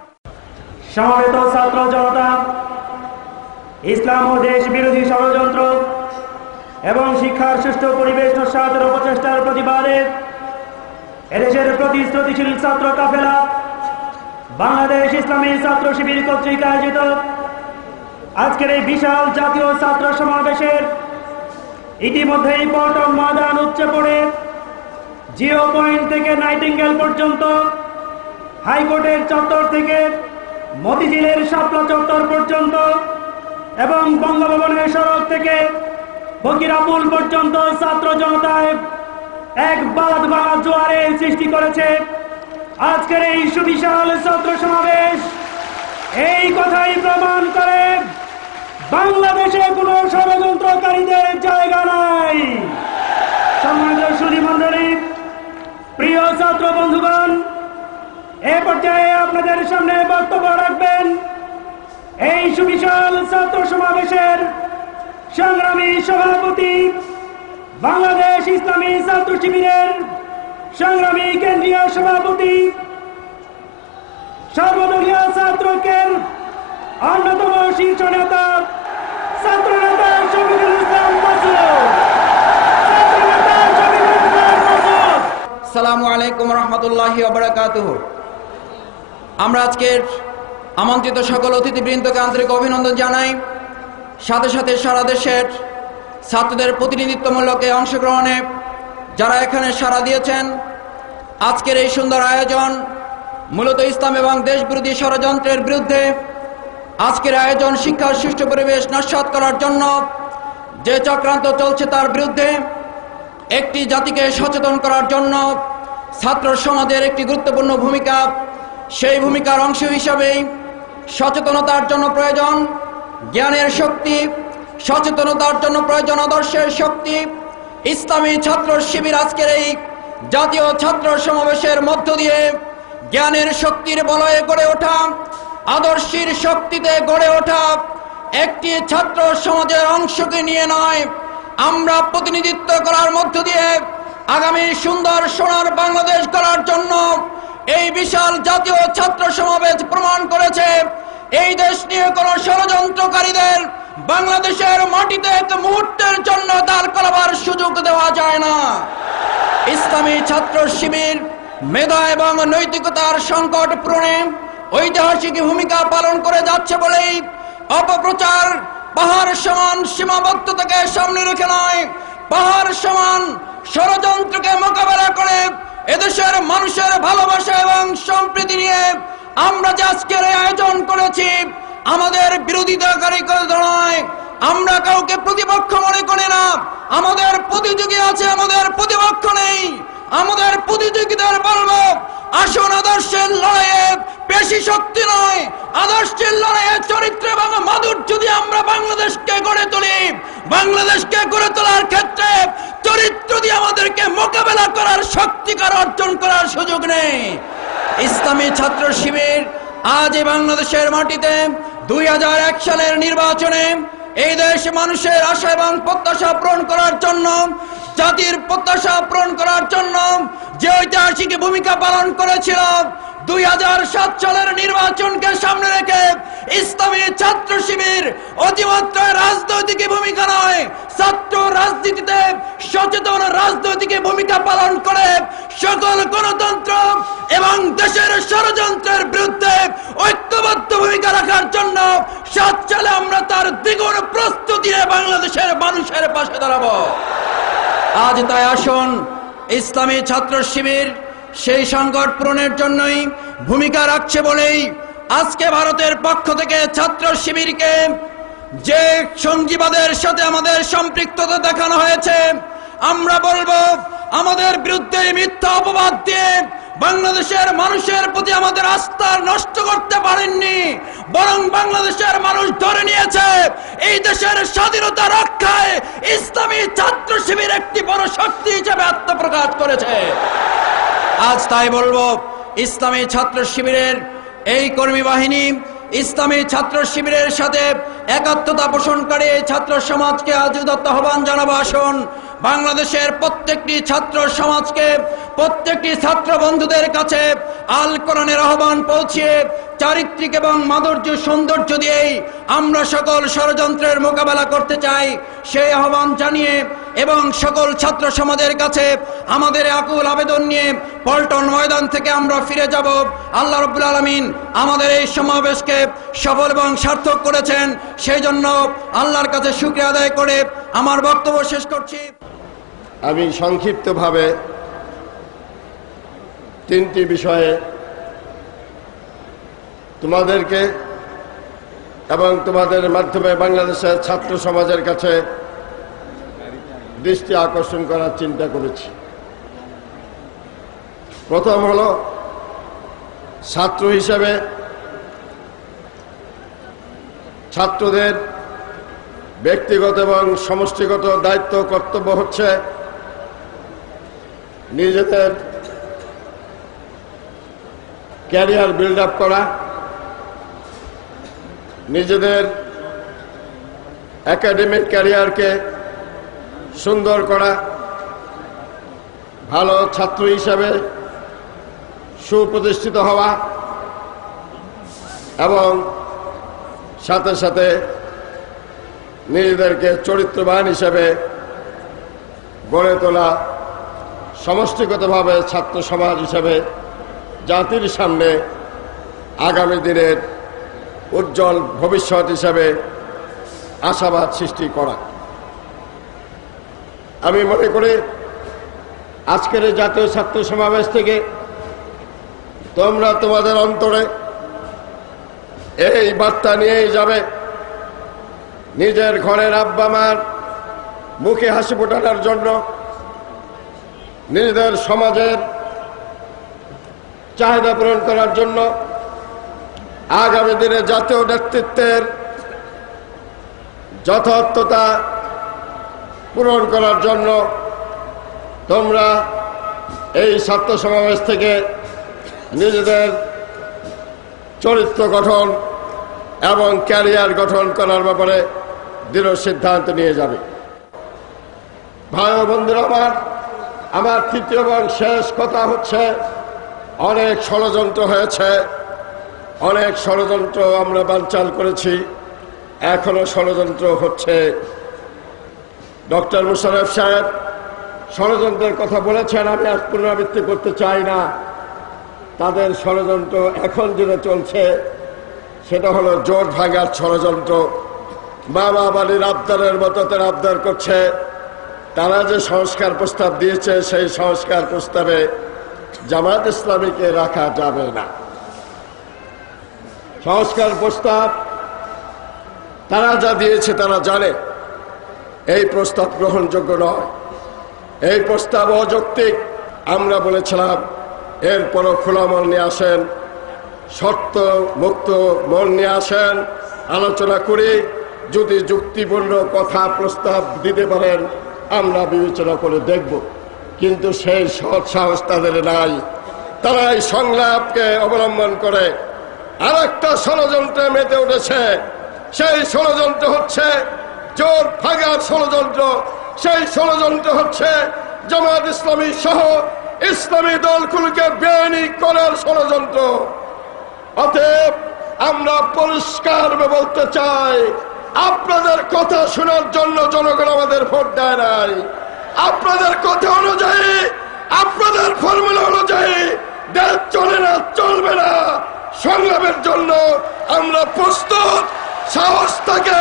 সমবেত ছাত্র জনতা, ইসলাম ও দেশ বিরোধী ষড়যন্ত্র এবং শিক্ষার সুষ্ঠু পরিবেশ নস্যাতের অপচেষ্টার প্রতিবাদে এদেশের প্রতিশ্রুতিশীল ছাত্র কাফেলা বাংলাদেশ ইসলামী ছাত্র শিবির কর্তৃক আয়োজিত আজকের এই বিশাল জাতীয় ছাত্র সমাবেশের ইতিমধ্যেই পল্টন ময়দান উচ্চে পড়ে জিরো পয়েন্ট থেকে নাইটিঙ্গেল পর্যন্ত, হাইকোর্টের চত্বর থেকে মতিঝিলের শাপলা চত্বর পর্যন্ত এবং বঙ্গভবনের সড়ক থেকে ফকিরাপুল পর্যন্ত ছাত্র জনতায় এক বাঁধ ভাঙা জোয়ারে সৃষ্টি করেছে। আজকের এই সুবিশাল ছাত্র সমাবেশ এই কথাই প্রমাণ করে বাংলাদেশে কোনো ষড়যন্ত্রকারীদের জায়গা নাই। সম্মানিত সুধী মণ্ডলী, প্রিয় ছাত্র বন্ধুগণ, এ পর্যায়ে আপনাদের সামনে বক্তব্য রাখবেন এই সুবিশাল ছাত্র সমাবেশের সংগ্রামী সভাপতি, বাংলাদেশ ইসলামী ছাত্র শিবিরের সংগ্রামী কেন্দ্রীয় সভাপতি, সর্বদলীয় ছাত্রকের অন্যতম শীর্ষ নেতা, ছাত্র নেতা শফিকুল ইসলাম মাসুদ। আসসালামু আলাইকুম রহমতুল্লাহি ওয়া বারাকাতুহু। আমরা আজকের আমন্ত্রিত সকল অতিথিবৃন্দকে আন্তরিক অভিনন্দন জানাই। সাথে সাথে সারা দেশের ছাত্রদের প্রতিনিধিত্বমূলক এই অংশগ্রহণে যারা এখানে সাড়া দিয়েছেন। আজকের এই সুন্দর আয়োজন মূলত ইসলাম এবং দেশবিরোধী ষড়যন্ত্রের বিরুদ্ধে। আজকের আয়োজন শিক্ষার সুষ্ঠু পরিবেশ নস্যাৎ করার জন্য যে চক্রান্ত চলছে তার বিরুদ্ধে, একটি জাতিকে সচেতন করার জন্য ছাত্র সমাজের একটি গুরুত্বপূর্ণ ভূমিকা। সেই ভূমিকার অংশ হিসাবেই সচেতনতার জন্য প্রয়োজন জ্ঞানের শক্তি, সচেতনতার জন্য প্রয়োজন আদর্শের শক্তি। ইসলামী ছাত্র শিবির আজকের এই জাতীয় ছাত্র সমাবেশের মধ্য দিয়ে জ্ঞানের শক্তির বলয়ে গড়ে ওঠা, আদর্শের শক্তিতে গড়ে ওঠা একটি ছাত্র সমাজের অংশকে নিয়ে নয়, আমরা প্রতিনিধিত্ব করার মধ্য দিয়ে আগামী সুন্দর সোনার বাংলাদেশ গড়ার জন্য এই বিশাল জাতীয় ছাত্র সমাবেশ প্রমাণ করেছে এই দেশ নিয়ে কোন ষড়যন্ত্রকারীদের বাংলাদেশের মাটিতে এক মুহূর্তের জন্য দাঁড় করাবার সুযোগ দেওয়া যায় না। ইসলামী ছাত্র শিবির মেধা এবং নৈতিকতার সংকট পূরণে ঐতিহাসিক ভূমিকা পালন করে যাচ্ছে বলেই অপপ্রচার পাহাড় সমান সীমাবদ্ধতাকে সামনে রেখে নয়, পাহাড় সমান ষড়যন্ত্রকে মোকাবেলা করে এদেশের মানুষের ভালোবাসা এবং সম্প্রীতি নিয়ে আমরা যে আজকের এই আয়োজন করেছি, আমাদের বিরোধিতাকারী নয়, আমরা কাউকে প্রতিপক্ষ মনে করি না। আমাদের প্রতিযোগী আছে, আমাদের প্রতিপক্ষ নেই। আমাদের প্রতিযোগীদের বলবো, আসুন আদর্শের লড়াইয়ে পেশি শক্তি নয়, আদর্শের লড়াইয়ে চরিত্র এবং মাধুর্য দিয়ে আমরা বাংলাদেশকে গড়ে তুলি। বাংলাদেশকে গড়ে তোলার ক্ষেত্রে চরিত্র দিয়ে আমাদেরকে মোকাবেলা করার শক্তিকার অর্জন করার সুযোগ নেই। ইসলামী ছাত্র শিবির আজ বাংলাদেশের মাটিতে 2001 সালের নির্বাচনে এই দেশ মানুষের আশা এবং প্রত্যাশা পূরণ করার জন্য, জাতির প্রত্যাশা পূরণ করার জন্য যে ঐতিহাসিক ভূমিকা পালন করেছিল, 2007 সালের নির্বাচনকে সামনে রেখে ইসলামী ছাত্র শিবির অতিমাত্রায় রাজনৈতিক ভূমিকা নয়, ছাত্র রাজনীতিতে সচেতন রাজনৈতিক ভূমিকা পালন করে সকল গণতন্ত্র এবং দেশের ষড়যন্ত্রের বিরুদ্ধে ঐক্যবদ্ধ ভূমিকা রাখার জন্য 7 সালে আমরা তার দ্বিগুণ প্রস্তুতি নিয়ে বাংলাদেশের মানুষের পাশে দাঁড়াবো। আজ তাই আসুন ইসলামী ছাত্র শিবির সেই সংকট পূরণের জন্যই ভূমিকা রাখছে বলেই আজকে ভারতের পক্ষ থেকে ছাত্র শিবিরকে যে সঙ্গীবাদের সাথে আমাদের সম্পৃক্ততা দেখানো হয়েছে, আমরা বলবো আমাদের বিরুদ্ধে মিথ্যা অপবাদ দিয়ে বাংলাদেশের মানুষের প্রতি আমাদের আস্থা নষ্ট করতে পারেননি, বরং বাংলাদেশের মানুষ ধরে নিয়েছে এই দেশের স্বাধীনতা রক্ষায় ইসলামী ছাত্র শিবির একটি বড় শক্তি হিসেবে আত্মপ্রকাশ করেছে। আজ তাই বলবো, ইসলামী ছাত্র শিবিরের এই কর্মী বাহিনী ইসলামী ছাত্র শিবিরের সাথে একাত্মতা পোষণকারী এই ছাত্র সমাজকে আজ উদাত্ত আহ্বান জানাবো। আসুন বাংলাদেশের প্রত্যেকটি ছাত্র সমাজকে, প্রত্যেকটি ছাত্র বন্ধুদের কাছে আল কোরআনের আহ্বান পৌঁছিয়ে চারিত্রিক এবং মাধুর্য সৌন্দর্য দিয়েই আমরা সকল ষড়যন্ত্রের মোকাবেলা করতে চাই সেই আহ্বান জানিয়ে এবং সকল ছাত্র সমাজের কাছে আমাদের আকুল আবেদন নিয়ে পল্টন ময়দান থেকে আমরা ফিরে যাব। আল্লাহ রাব্বুল আলামিন আমাদের এই সমাবেশকে সফল এবং সার্থক করেছেন, সেই জন্য আল্লাহর কাছে শুকরিয়া আদায় করে আমার বক্তব্য শেষ করছি। আমি সংক্ষিপ্তভাবে 3টি বিষয়ে তোমাদেরকে এবং তোমাদের মাধ্যমে বাংলাদেশের ছাত্র সমাজের কাছে দৃষ্টি আকর্ষণ করার চিন্তা করেছি। প্রথম হলো, ছাত্র হিসেবে ছাত্রদের ব্যক্তিগত এবং সমষ্টিগত দায়িত্ব কর্তব্য হচ্ছে নিজেদের ক্যারিয়ার বিল্ড আপ করা, নিজেদের একাডেমিক ক্যারিয়ারকে সুন্দর করা, ভালো ছাত্র হিসাবে সুপ্রতিষ্ঠিত হওয়া এবং সাথে সাথে নিজেদেরকে চরিত্রবান হিসেবে গড়ে তোলা সমষ্টিগতভাবে ছাত্র সমাজ হিসেবে জাতির সামনে আগামী দিনের উজ্জ্বল ভবিষ্যৎ হিসেবে আশাবাদ সৃষ্টি করা। আমি মনে করি আজকের এই জাতীয় ছাত্র সমাবেশ থেকে তোমরা তোমাদের অন্তরে এই বার্তা নিয়েই যাবে, নিজের ঘরের আব্বা মার মুখে হাসি ফোটানোর জন্য, নিজেদের সমাজের চাহিদা পূরণ করার জন্য, আগামী দিনে জাতীয় নেতৃত্বের যথার্থতা পূরণ করার জন্য তোমরা এই ছাত্র সমাবেশ থেকে নিজেদের চরিত্র গঠন এবং ক্যারিয়ার গঠন করার ব্যাপারে দৃঢ় সিদ্ধান্ত নিয়ে যাবে। ভাই ও বন্ধুরা, আমার তৃতীয় এবং শেষ কথা হচ্ছে, অনেক ষড়যন্ত্র হয়েছে, অনেক ষড়যন্ত্র আমরা বানচাল করেছি, এখনো ষড়যন্ত্র হচ্ছে। ডক্টর মুশাররফ সাহেব ষড়যন্ত্রের কথা বলেছেন, আমি আজ পুনরাবৃত্তি করতে চাই না। তাদের ষড়যন্ত্র এখন যেটা চলছে সেটা হলো জোট ভাঙার ষড়যন্ত্র। বাবা বাড়ির আবদারের মতো তারা আবদার করছে। তারা যে সংস্কার প্রস্তাব দিয়েছে সেই সংস্কার প্রস্তাবে জামাত ইসলামীকে রাখা যাবে না। সংস্কার প্রস্তাব তারা যা দিয়েছে তারা জানে এই প্রস্তাব গ্রহণযোগ্য নয়, এই প্রস্তাব অযৌক্তিক। আমরা বলেছিলাম এরপরও খোলা মন নিয়ে আসেন, শর্ত মুক্ত মন নিয়ে আসেন, আলোচনা করি, যদি যুক্তিপূর্ণ কথা প্রস্তাব দিতে পারেন আমরা বিবেচনা করে দেখব। কিন্তু সেই সৎ সাহস তাদের নাই। তারা এই সংলাপকে অবলম্বন করে আরেকটা ষড়যন্ত্রে মেতে উঠেছে। সেই ষড়যন্ত্র হচ্ছে জোট ভাঙার ষড়যন্ত্র। সেই ষড়যন্ত্র হচ্ছে জামাত ইসলামী সহ ইসলামী দলগুলোকে বেআইনি করার ষড়যন্ত্র। অতএব আমরা পরিষ্কার বলতে চাই, আপনাদের কথা শোনার জন্য জনগণ আমাদের ভোট দেয় নাই। আপনাদের কথা অনুযায়ী, আপনাদের ফর্মুলা অনুযায়ী দেশ চলে না, চলবে না। সংগ্রামের জন্য আমরা প্রস্তুত। সাহস থাকে,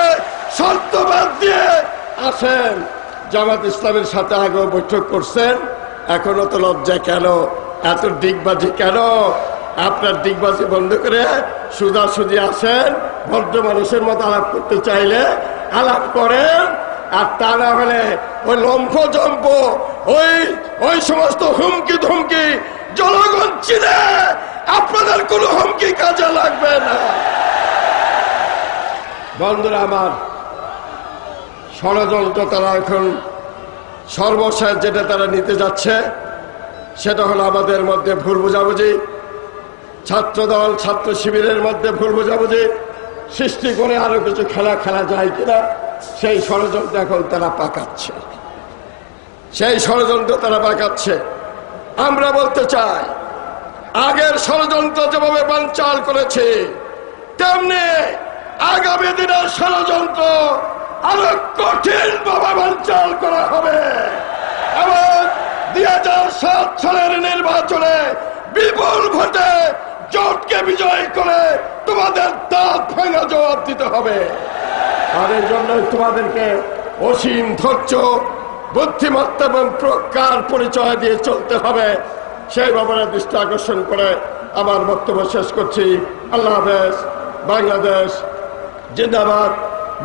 শর্তবাদ দিয়ে আসেন। জামাত ইসলামের সাথে আগেও বৈঠক করছেন, এখনো তো লজ্জা কেন? এত ডিগবাজি কেন? আপনার ডিগবাজি বন্ধ করে সোজাসুজি আসেন। ভদ্র মানুষের মতো আলাপ করতে চাইলে আলাপ করেন, আর তা না হলে ওই লম্ফ জম্প, ওই সমস্ত হুমকি ধমকি জনগণ চিনে, আপনাদের কোনো হুমকি কাজে লাগবে না। বন্ধুরা আমার, ষড়যন্ত্র তারা এখন সর্বশেষ যেটা তারা নিতে যাচ্ছে সেটা হলো আমাদের মধ্যে ভুল বোঝাবুঝি, ছাত্রদল ছাত্র শিবিরের মধ্যে ভুল বোঝাবুঝি সৃষ্টি করে আরো কিছু খেলা যায় কিনা সেই ষড়যন্ত্র এখন তারা পাকাচ্ছে। সেই ষড়যন্ত্র তারা পাকাচ্ছে। আমরা বলতে চাই, আগের ষড়যন্ত্র যেভাবে বানচাল করেছে তেমনি আগামী দিনের ষড়যন্ত্র আরো কঠিন ভাবে বানচাল করা হবে এবং 2007 সালের নির্বাচনে বিপুল ভোটে জোটকে বিজয় করে তোমাদের দাঁত ভাঙা জবাব দিতে হবে। তাদের জন্য তোমাদেরকে অসীম ধৈর্য, বুদ্ধিমত্তা এবং প্রজ্ঞার পরিচয় দিয়ে চলতে হবে। সেই ব্যাপারে দৃষ্টি আকর্ষণ করে আমার বক্তব্য শেষ করছি। আল্লাহ হাফেজ। বাংলাদেশ জিন্দাবাদ।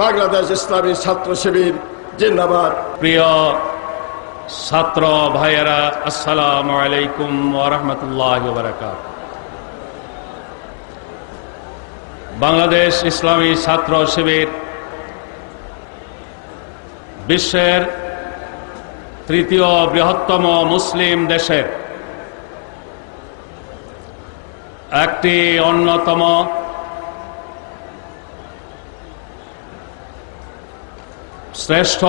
বাংলাদেশ ইসলামী ছাত্র শিবির জিন্দাবাদ। প্রিয় ছাত্র ভাইয়েরা, আসসালামু আলাইকুম ওয়া রাহমাতুল্লাহি ওয়া বারাকাতুহু। বাংলাদেশ ইসলামী ছাত্র শিবির বিশ্বের তৃতীয় বৃহত্তম মুসলিম দেশের একটি অন্যতম শ্রেষ্ঠ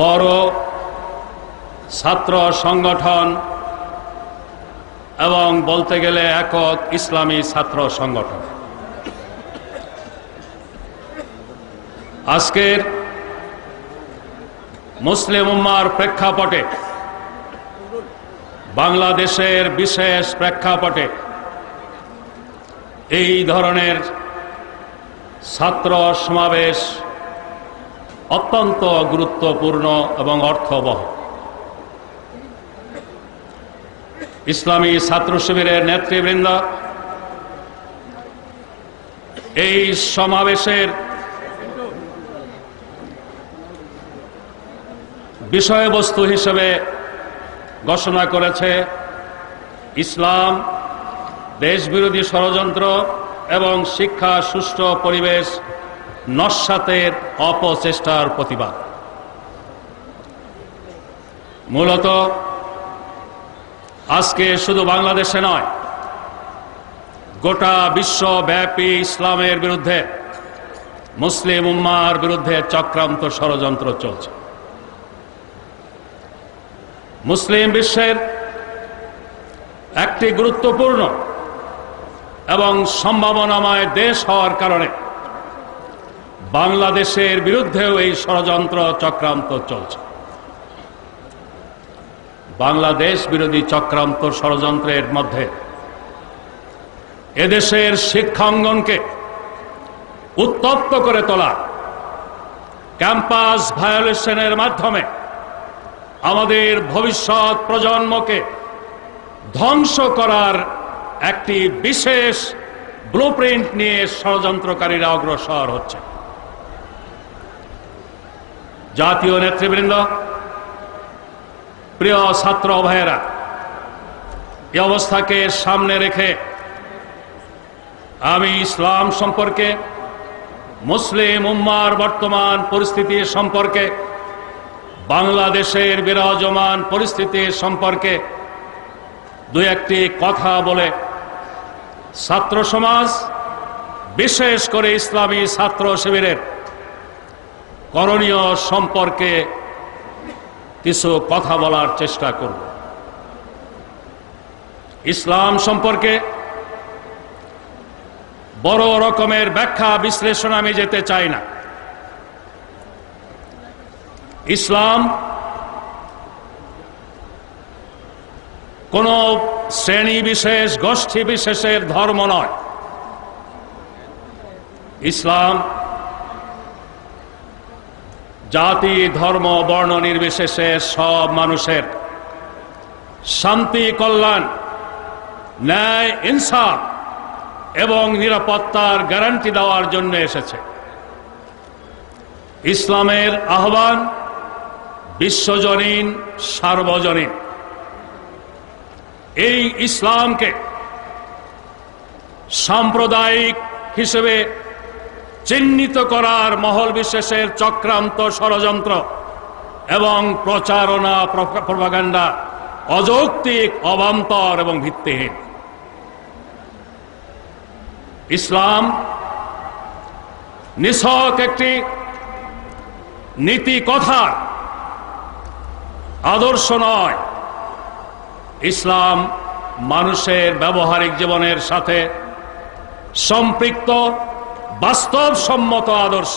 বড় ছাত্র সংগঠন এবং বলতে গেলে একক ইসলামী ছাত্র সংগঠন। আজকের মুসলিম উম্মার প্রেক্ষাপটে, বাংলাদেশের বিশেষ প্রেক্ষাপটে এই ধরনের ছাত্র সমাবেশ অত্যন্ত গুরুত্বপূর্ণ এবং অর্থবহ। ইসলামী ছাত্র শিবিরের নেতৃবৃন্দ এই সমাবেশের বিষয়বস্তু হিসেবে ঘোষণা করেছে ইসলাম, দেশবিরোধী ষড়যন্ত্র এবং শিক্ষা সুষ্ঠু পরিবেশ নস্যাতের অপচেষ্টার প্রতিবাদ। মূলত আজকে শুধু বাংলাদেশে নয়, গোটা বিশ্বব্যাপী ইসলামের বিরুদ্ধে, মুসলিম উম্মার বিরুদ্ধে চক্রান্ত ষড়যন্ত্র চলছে। মুসলিম বিশ্বের একটি গুরুত্বপূর্ণ এবং সম্ভাবনাময় দেশ হওয়ার কারণে বাংলাদেশের বিরুদ্ধেও এই ষড়যন্ত্র চক্রান্ত চলছে। বাংলাদেশ বিরোধী চক্রান্ত ষড়যন্ত্রের মধ্যে এদেশের শিক্ষাঙ্গনকে উত্তপ্ত করে তোলা, ক্যাম্পাস ভায়োলেশনের মাধ্যমে আমাদের ভবিষ্যৎ প্রজন্মকে ধ্বংস করার একটি বিশেষ ব্লুপ্রিন্ট নিয়ে ষড়যন্ত্রকারীরা অগ্রসর হচ্ছে। জাতীয় নেতৃবৃন্দ, প্রিয় ছাত্র ভাইয়েরা, এই অবস্থাকে সামনে রেখে আমি ইসলাম সম্পর্কে, মুসলিম উম্মার বর্তমান পরিস্থিতি সম্পর্কে, বাংলাদেশের বিরাজমান পরিস্থিতি সম্পর্কে দুই একটি কথা বলে ছাত্র সমাজ, বিশেষ করে ইসলামী ছাত্র শিবিরের করণীয় সম্পর্কে কিছু কথা বলার চেষ্টা করব। ইসলাম সম্পর্কে বড় রকমের ব্যাখ্যা বিশ্লেষণ আমি যেতে চাই না। ইসলাম কোন শ্রেণী বিশেষ, গোষ্ঠী বিশেষের ধর্ম নয়। ইসলাম জাতি, ধর্ম, বর্ণ নির্বিশেষে সব মানুষের শান্তি, কল্যাণ, ন্যায়, ইনসাফ এবং নিরাপত্তার গ্যারান্টি দেওয়ার জন্য এসেছে। ইসলামের আহ্বান বিশ্বজনীন, সার্বজনীন। এই ইসলামকে সাম্প্রদায়িক হিসেবে চিহ্নিত করার মহল বিশেষের চক্রান্ত, ষড়যন্ত্র এবং প্রচারণা, প্রপাগান্ডা অযৌক্তিক, অবান্তর এবং ভিত্তিহীন। ইসলাম নিছক একটি নীতি কথা, আদর্শ নয়। ইসলাম মানুষের ব্যবহারিক জীবনের সাথে সম্পৃক্ত বাস্তবসম্মত আদর্শ,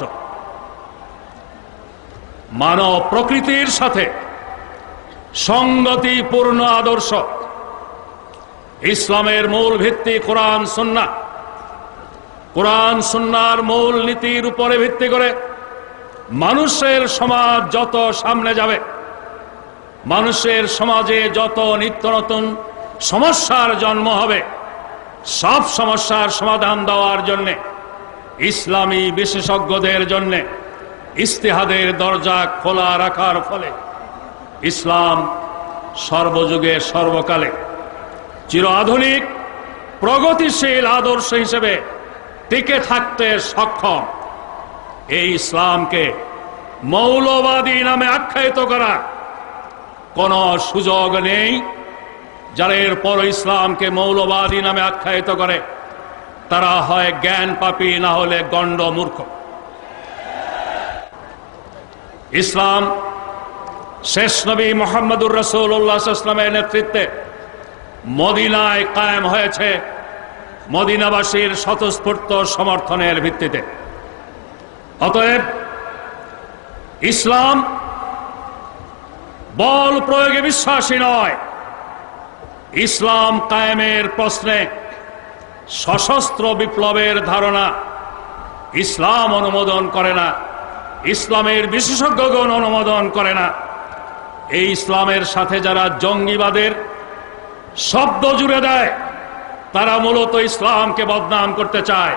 মানব প্রকৃতির সাথে সংগতিপূর্ণ আদর্শ। ইসলামের মূল ভিত্তি কোরআন সুন্নাহ। কোরআন সুন্নাহর মূল নীতির উপরে ভিত্তি করে মানুষের সমাজ যত সামনে যাবে, মানুষের সমাজে যত নিত্য নতুন সমস্যার জন্ম হবে, সব সমস্যার সমাধান দেওয়ার জন্য ইসলামী বিশেষজ্ঞদের জন্য ইস্তেহাদের দরজা খোলা রাখার ফলে ইসলাম সর্বযুগে, সর্বকালে চির আধুনিক, প্রগতিশীল আদর্শ হিসেবে টিকে থাকতে সক্ষম। এই ইসলামকে মৌলবাদী নামে আখ্যায়িত করা কোনো সুযোগ নেই। যারা এরপর ইসলামকে মৌলবাদী নামে আখ্যায়িত করে তারা হয় জ্ঞান পাপী, না হলে গণ্ড মূর্খ। ইসলাম শেষ নবী মুহাম্মদুর রাসূলুল্লাহ সাল্লাল্লাহু আলাইহি ওয়াসাল্লামের নেতৃত্বে মদিনায় কায়েম হয়েছে, মদিনাবাসীর স্বতঃস্ফূর্ত সমর্থনের ভিত্তিতে। অতএব ইসলাম বল প্রয়োগে বিশ্বাসী নয়। ইসলাম কায়েমের প্রশ্নে সশস্ত্র বিপ্লবের ধারণা ইসলাম অনুমোদন করে না, ইসলামের বিশেষজ্ঞগণ অনুমোদন করে না। এই ইসলামের সাথে যারা জঙ্গিবাদের শব্দ জুড়ে দেয় তারা মূলত ইসলামকে বদনাম করতে চায়,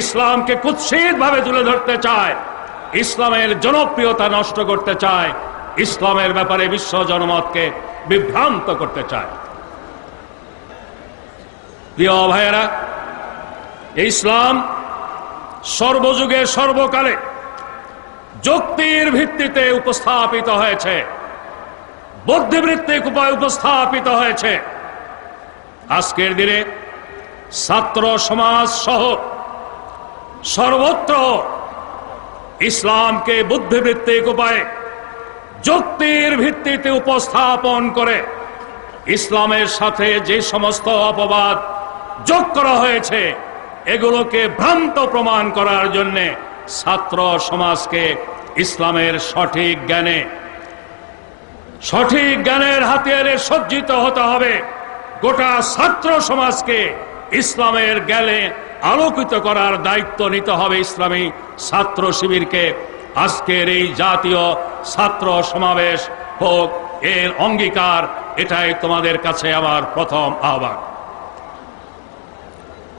ইসলামকে কুৎসিতভাবে তুলে ধরতে চায়, ইসলামের জনপ্রিয়তা নষ্ট করতে চায়, ইসলামের ব্যাপারে বিশ্ব জনমতকে বিভ্রান্ত করতে চায়। প্রিয় ভাইয়েরা, ইসলাম সর্বযুগে সর্বকালে যুক্তির ভিত্তিতে উপস্থাপিত হয়েছে, বুদ্ধিবৃত্তিক উপায় উপস্থাপিত হয়েছে। আজকের দিনে ছাত্র সমাজ সহ সর্বত্র ইসলামকে বুদ্ধিবৃত্তিক উপায়ে যুক্তির ভিত্তিতে উপস্থাপন করে ইসলামের সাথে যে সমস্ত অপবাদ যোগ করা হয়েছে এগুলোকে ভ্রান্ত প্রমাণ করার জন্যে ছাত্র সমাজকে ইসলামের সঠিক জ্ঞানের হাতিয়ারে সজ্জিত হতে হবে। গোটা ছাত্র সমাজকে ইসলামের জ্ঞানে আলোকিত করার দায়িত্ব নিতে হবে ইসলামী ছাত্র শিবিরকে। আজকের এই জাতীয় ছাত্র সমাবেশ হোক এর অঙ্গীকার, এটাই তোমাদের কাছে আমার প্রথম আহ্বান।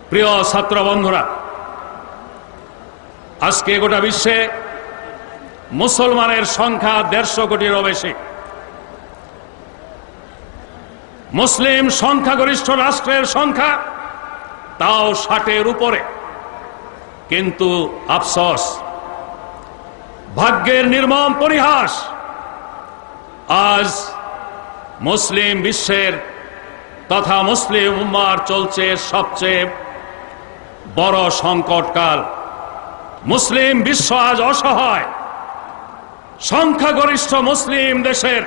প্রিয় ছাত্র বন্ধুরা, আজকে গোটা বিশ্বে মুসলমানের সংখ্যা 150 কোটিরও বেশি। মুসলিম সংখ্যাগরিষ্ঠ রাষ্ট্রের সংখ্যা তাও 60-এর উপরে। কিন্তু আফসোস, ভাগ্যের নির্মম পরিহাস, আজ মুসলিম বিশ্বের তথা মুসলিম উম্মার চলছে সবচেয়ে বড় সংকটকাল। মুসলিম বিশ্ব আজ অসহায়। সংখ্যাগরিষ্ঠ মুসলিম দেশের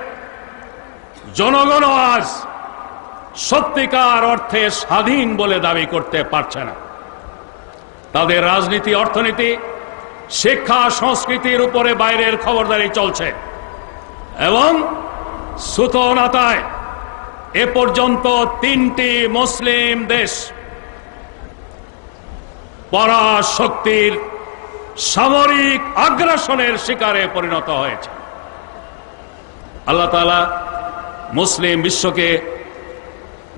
জনগণ আজ সত্যিকার অর্থে স্বাধীন বলে দাবি করতে পারছে না। তাদের রাজনীতি, অর্থনীতি, শিক্ষা, সংস্কৃতির উপরে বাইরের খবরদারি চলছে এবং সুতনাতায় এ পর্যন্ত 3টি মুসলিম দেশ পরাশক্তির সামরিক আগ্রাসনের শিকারে পরিণত হয়েছে। আল্লাহ তাআলা মুসলিম বিশ্বকে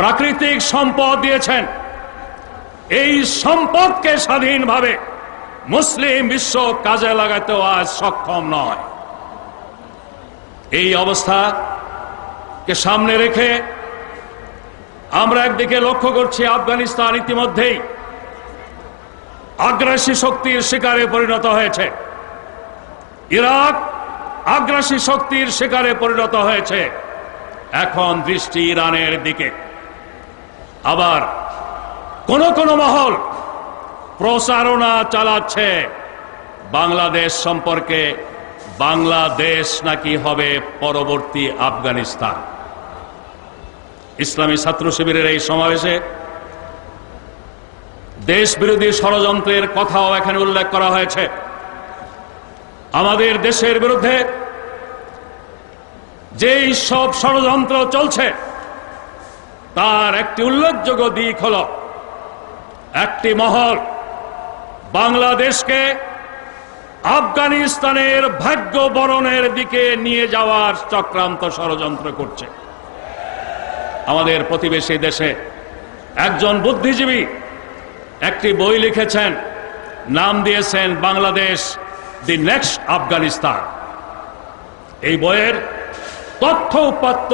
প্রাকৃতিক সম্পদ দিয়েছেন। এই সম্পদকে স্বাধীনভাবে মুসলিম বিশ্ব কাজে লাগাতেও আজ সক্ষম নয়। এই অবস্থাকে সামনে রেখে আমরা একদিকে লক্ষ্য করছি আফগানিস্তান ইতিমধ্যেই আগ্রাসী শক্তির শিকারে পরিণত হয়েছে, ইরাক আগ্রাসী শক্তির শিকারে পরিণত হয়েছে। এখন দৃষ্টি ইরানের দিকে। আবার কোন কোন মহল প্রচারণা চালাচ্ছে বাংলাদেশ সম্পর্কে, বাংলাদেশ নাকি হবে পরবর্তী আফগানিস্তান। ইসলামী ছাত্র শিবিরের এই সমাবেশে দেশ বিরোধী ষড়যন্ত্রের কথাও এখানে উল্লেখ করা হয়েছে। আমাদের দেশের বিরুদ্ধে যেই সব ষড়যন্ত্র চলছে তার একটি উল্লেখযোগ্য দিক হল একটি মহল বাংলাদেশকে আফগানিস্তানের ভাগ্য বরণের দিকে নিয়ে যাওয়ার চক্রান্ত ষড়যন্ত্র করছে। আমাদের প্রতিবেশী দেশে একজন বুদ্ধিজীবী একটি বই লিখেছেন, নাম দিয়েছেন বাংলাদেশ দি নেক্সট আফগানিস্তান। এই বইয়ের তথ্য উপাত্ত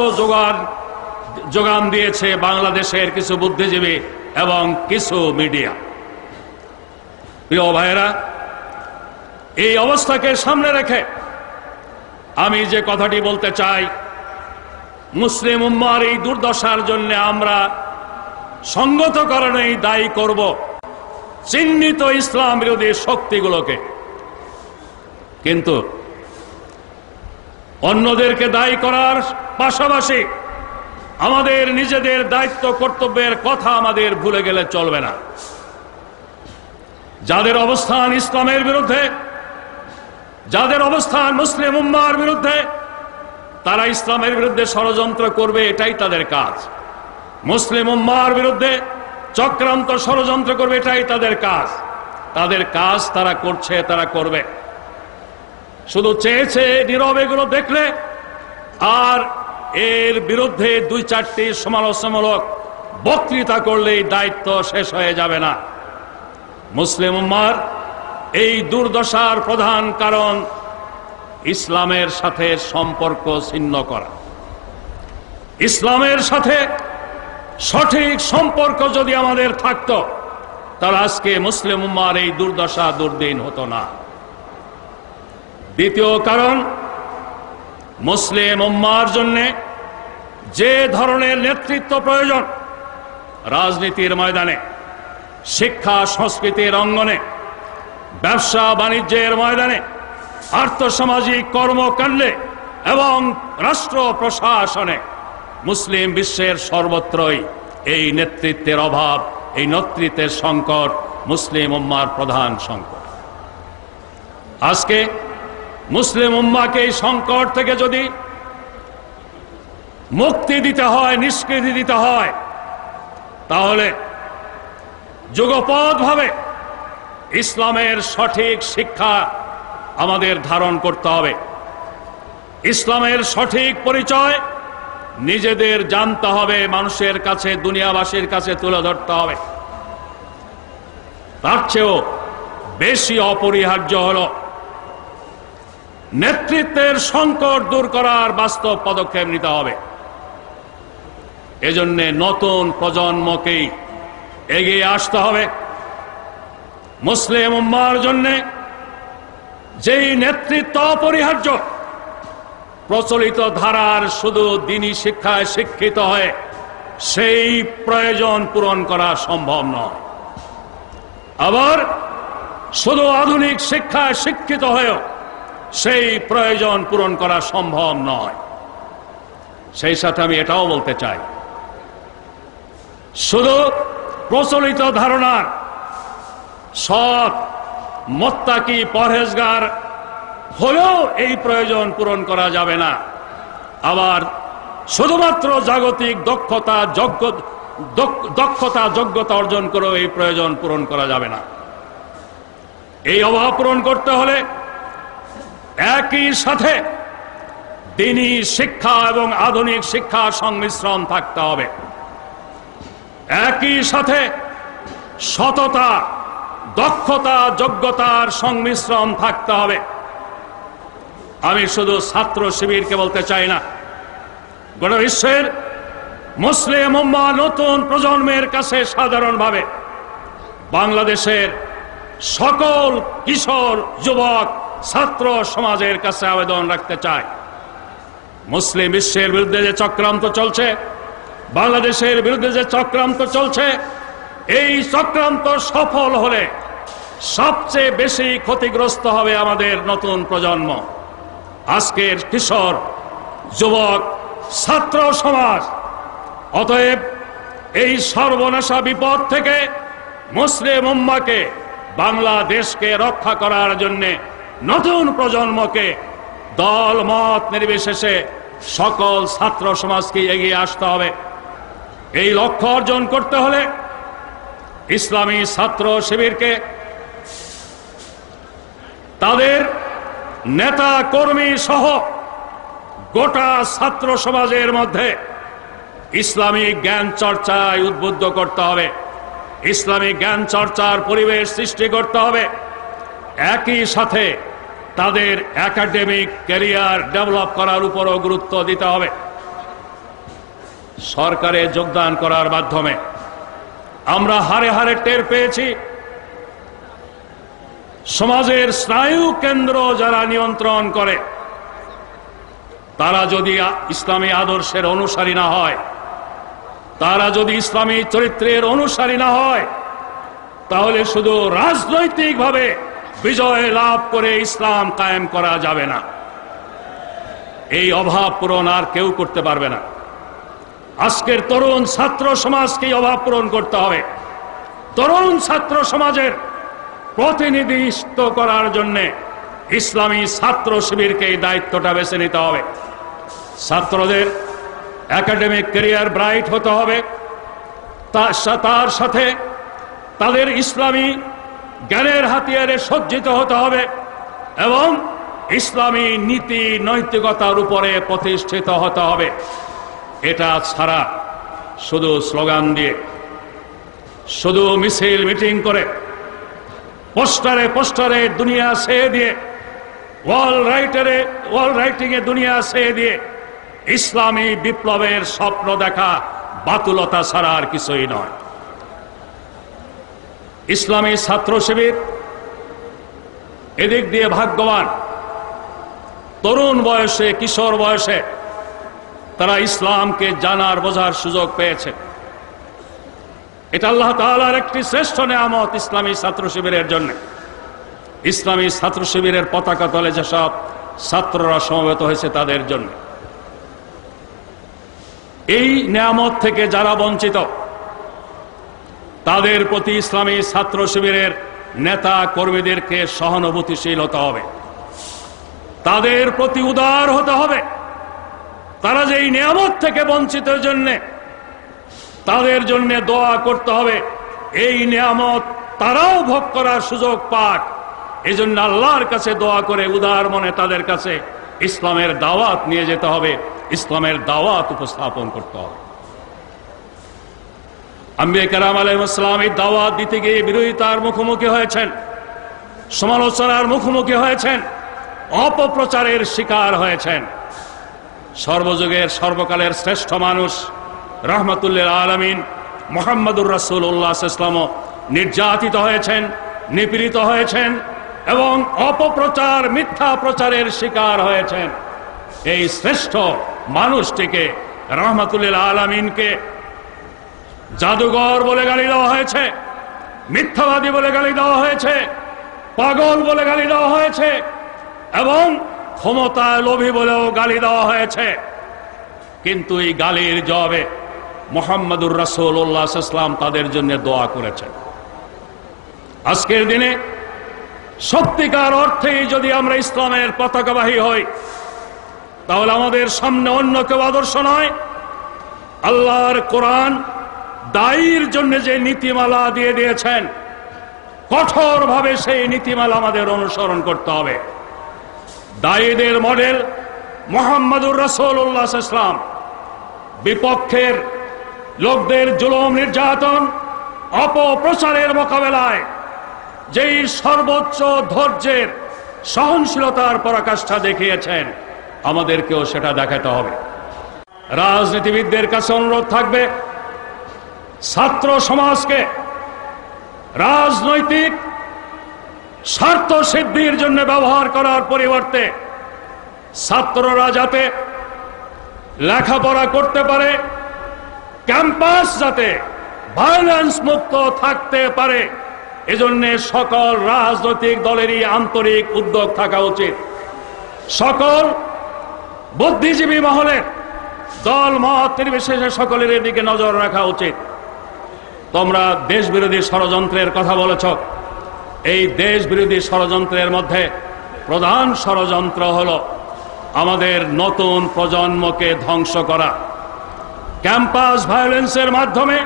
যোগান দিয়েছে বাংলাদেশের কিছু বুদ্ধিজীবী এবং কিছু মিডিয়া। প্রিয় ভাইয়েরা, এই অবস্থাকে সামনে রেখে আমি যে কথাটি বলতে চাই, মুসলিম উম্মার এই দুর্দশার জন্য আমরা সঙ্গত কারণেই দায়ী করব চিহ্নিত ইসলাম বিরোধী শক্তিগুলোকে, কিন্তু অন্যদেরকে দায়ী করার পাশাপাশি আমাদের নিজেদের দায়িত্ব কর্তব্যের কথা আমাদের ভুলে গেলে চলবে না। যাদের অবস্থান ইসলামের বিরুদ্ধে, যাদের অবস্থান মুসলিম উম্মার বিরুদ্ধে, তারা ইসলামের বিরুদ্ধে ষড়যন্ত্র করবে, এটাই তাদের কাজ। মুসলিম উম্মার বিরুদ্ধে চক্রান্ত ষড়যন্ত্র করবে, এটাই তাদের কাজ। তাদের কাজ তারা করছে, তারা করবে। শুধু চেয়েছে নীরবে এগুলো দেখলে আর এর বিরুদ্ধে 2-4টি সমালোচনামূলক বক্তৃতা করলেই দায়িত্ব শেষ হয়ে যাবে না। মুসলিম উম্মার এই দুর্দশার প্রধান কারণ ইসলামের সাথে সম্পর্ক ছিন্ন করা। ইসলামের সাথে সঠিক সম্পর্ক যদি আমাদের থাকতো, তাহলে আজকে মুসলিম উম্মার এই দুর্দশা দুর্দিন হতো না। দ্বিতীয় কারণ, মুসলিম উম্মার জন্য যে ধরনের নেতৃত্ব প্রয়োজন, রাজনীতির ময়দানে, শিক্ষা সংস্কৃতির অঙ্গনে, ব্যবসা বাণিজ্যের ময়দানে, আর্থসামাজিক কর্মকাণ্ডে এবং রাষ্ট্র প্রশাসনে, মুসলিম বিশ্বের সর্বত্রই এই নেতৃত্বের অভাব, এই নেতৃত্বের সংকট মুসলিম উম্মার প্রধান সংকট। আজকে মুসলিম উম্মাকে এই সংকট থেকে যদি মুক্তি দিতে হয়, নিষ্কৃতি দিতে হয়, তাহলে যুগপৎভাবে ইসলামের সঠিক শিক্ষা আমাদের ধারণ করতে হবে। ইসলামের সঠিক পরিচয় নিজেদের জানতে হবে, মানুষের কাছে, দুনিয়াবাসীর কাছে তুলে ধরতে হবে। তার চেয়েও বেশি অপরিহার্য হল নেতৃত্বের সংকট দূর করার বাস্তব পদক্ষেপ নিতে হবে। এজন্য নতুন প্রজন্মকেই এগিয়ে আসতে হবে। মুসলিম উম্মার জন্য যেই নেতৃত্ব অপরিহার্য, প্রচলিত ধারার শুধু দ্বীনি শিক্ষায় শিক্ষিত হয়ে সেই প্রয়োজন পূরণ করা সম্ভব নয়। আবার শুধু আধুনিক শিক্ষায় শিক্ষিত হয়েও সেই প্রয়োজন পূরণ করা সম্ভব নয়। সেই সাথে আমি এটাও বলতে চাই, শুধু প্রচলিত ধারণার সৎ, মুত্তাকি, পরহেজগার হলেও এই প্রয়োজন পূরণ করা যাবে না। আবার শুধুমাত্র জাগতিক যোগ্যতা অর্জন করেও এই প্রয়োজন পূরণ করা যাবে না। এই অভাব পূরণ করতে হলে একই সাথে দ্বীনি শিক্ষা এবং আধুনিক শিক্ষার সংমিশ্রণ থাকতে হবে। একই সাথে সততা, দক্ষতা, যোগ্যতার সংমিশ্রণ থাকতে হবে। আমি শুধু ছাত্র শিবিরকে বলতে চাই না, গোটা বিশ্বের মুসলিম উম্মাহ নতুন প্রজন্মের কাছে সাধারণভাবে বাংলাদেশের সকল কিশোর, যুবক, ছাত্র সমাজের কাছে আবেদন রাখতে চাই, মুসলিম বিশ্বের বিরুদ্ধে যে চক্রান্ত চলছে, বাংলাদেশের বিরুদ্ধে যে চক্রান্ত চলছে, এই চক্রান্ত সফল হলে সবচেয়ে বেশি ক্ষতিগ্রস্ত হবে আমাদের নতুন প্রজন্ম, আজকের কিশোর, যুবক, ছাত্র সমাজ। অতএব এই সর্বনাশা বিপদ থেকে মুসলিম উম্মাহকে, বাংলাদেশকে রক্ষা করার জন্য নতুন প্রজন্মকে দল মত নির্বিশেষে সকল ছাত্র সমাজকে এগিয়ে আসতে হবে। এই লক্ষ্য অর্জন করতে হলে ইসলামী ছাত্র শিবিরকে তাদের নেতা কর্মী সহ গোটা ছাত্র সমাজের মধ্যে ইসলামিক জ্ঞান চর্চায় উদ্বুদ্ধ করতে হবে, ইসলামিক জ্ঞান চর্চার পরিবেশ সৃষ্টি করতে হবে। একই সাথে তাদের একাডেমিক ক্যারিয়ার ডেভেলপ করার উপরও গুরুত্ব দিতে হবে। সরকারে যোগদান করার মাধ্যমে আমরা হারে হারে টের পেয়েছি, সমাজের স্নায়ু কেন্দ্র যারা নিয়ন্ত্রণ করে, তারা যদি ইসলামী আদর্শের অনুসারী না হয়, তারা যদি ইসলামী চরিত্রের অনুসারী না হয়, তাহলে শুধু রাজনৈতিকভাবে বিজয় লাভ করে ইসলাম কায়েম করা যাবে না। এই অভাব পূরণ আর কেউ করতে পারবে না। আজকের তরুণ ছাত্র সমাজকে অভাব পূরণ করতে হবে। তরুণ ছাত্র সমাজের প্রতিনিধিত্ব করার জন্য ইসলামী ছাত্র শিবিরকে এই দায়িত্বটা বেছে নিতে হবে। ছাত্রদের একাডেমিক ক্যারিয়ার ব্রাইট হতে হবে, তার সাথে তাদের ইসলামী জ্ঞানের হাতিয়ারে সজ্জিত হতে হবে এবং ইসলামী নীতি নৈতিকতার উপরে প্রতিষ্ঠিত হতে হবে। এটা ছাড়া শুধু স্লোগান দিয়ে, শুধু মিছিল মিটিং করে, পোস্টারে দুনিয়া ছেয়ে দিয়ে, ওয়াল রাইটিংয়ে দুনিয়া ছেয়ে দিয়ে ইসলামী বিপ্লবের স্বপ্ন দেখা বাতুলতা ছাড়া আর কিছুই নয়। ইসলামী ছাত্র শিবির এদিক দিয়ে ভাগ্যবান। তরুণ বয়সে, কিশোর বয়সে তারা ইসলামকে জানার বোঝার সুযোগ পেয়েছে। এটা আল্লাহ তাআলার একটি শ্রেষ্ঠ নেয়ামত ইসলামী ছাত্র শিবিরের জন্য। ইসলামী ছাত্র শিবিরের পতাকা তলে যেসব ছাত্ররা সমবেত হয়েছে তাদের জন্য। এই নেয়ামত থেকে যারা বঞ্চিত, তাদের প্রতি ইসলামী ছাত্র শিবিরের নেতা কর্মীদেরকে সহানুভূতিশীল হতে হবে, তাদের প্রতি উদার হতে হবে। তারা যে এই নিয়ামত থেকে বঞ্চিতের জন্য, তাদের জন্য দোয়া করতে হবে এই নিয়ামত তারাও ভোগ করার সুযোগ পাক। এই জন্য আল্লাহর কাছে দোয়া করে উদার মনে তাদের কাছে ইসলামের দাওয়াত নিয়ে যেতে হবে, ইসলামের দাওয়াত উপস্থাপন করতে হবে। আম্বিয়া কেরাম আলাইহিস সালাম এই দাওয়াত দিতে গিয়ে বিরোধিতার মুখোমুখি হয়েছেন, সমালোচনার মুখোমুখি হয়েছেন, অপপ্রচারের শিকার হয়েছেন। সর্বযুগের সর্বকালের শ্রেষ্ঠ মানুষ রাহমাতুল্লিল আলামিন মুহাম্মদুর রাসূলুল্লাহ সাল্লাল্লাহু আলাইহি ওয়াসাল্লাম নির্যাতিত হয়েছেন, নিপীড়িত হয়েছেন এবং অপপ্রচার, মিথ্যা প্রচারের শিকার হয়েছেন। এই শ্রেষ্ঠ মানুষটিকে, রাহমাতুল্লিল আলামিনকে জাদুঘর বলে গালি দেওয়া হয়েছে, মিথ্যাবাদী বলে গালি দেওয়া হয়েছে, পাগল বলে গালি দেওয়া হয়েছে এবং ক্ষমতায় লোভী বলেও গালি দেওয়া হয়েছে। কিন্তু এই গালির জবাবে মুহাম্মদুর রাসূলুল্লাহ সাল্লাল্লাহু আলাইহি ওয়াসাল্লাম তাদের জন্য দোয়া করেছেন। আজকের দিনে সত্যিকার অর্থেই যদি আমরা ইসলামের পতাকাবাহী হই, তাহলে আমাদের সামনে অন্য কেউ আদর্শ নয়। আল্লাহর কোরআন দায়ীর জন্য যে নীতিমালা দিয়ে দিয়েছেন, কঠোরভাবে সেই নীতিমালা আমাদের অনুসরণ করতে হবে। দায়ীদের মডেল মুহাম্মদুর রাসূলুল্লাহ সাল্লাল্লাহু আলাইহি ওয়াসাল্লাম। বিপক্ষের লোকদের জুলুম, নির্যাতন, অপপ্রচারের মোকাবেলায় যেই সর্বোচ্চ ধৈর্যের, সহনশীলতার পরাকাষ্ঠা দেখিয়েছেন, আমাদেরকেও সেটা দেখাতে হবে। রাজনীতিবিদদের কাছে অনুরোধ থাকবে, ছাত্র সমাজকে রাজনৈতিক স্বার্থ সিদ্ধির জন্য ব্যবহার করার পরিবর্তে ছাত্ররা যাতে লেখাপড়া করতে পারে, ক্যাম্পাস যাতে ভায়োলেন্স মুক্ত থাকতে পারে, এজন্য সকল রাজনৈতিক দলেরই আন্তরিক উদ্যোগ থাকা উচিত। সকল বুদ্ধিজীবী মহলের দল মত নির্বিশেষে সকলের দিকে নজর রাখা উচিত। তোমরা দেশ বিরোধী ষড়যন্ত্রের কথা বলেছ। এই দেশ বিরোধী ষড়যন্ত্রের মধ্যে প্রধান ষড়যন্ত্র হলো আমাদের নতুন প্রজন্মকে ধ্বংস করা। ক্যাম্পাস ভায়োলেন্সের মাধ্যমে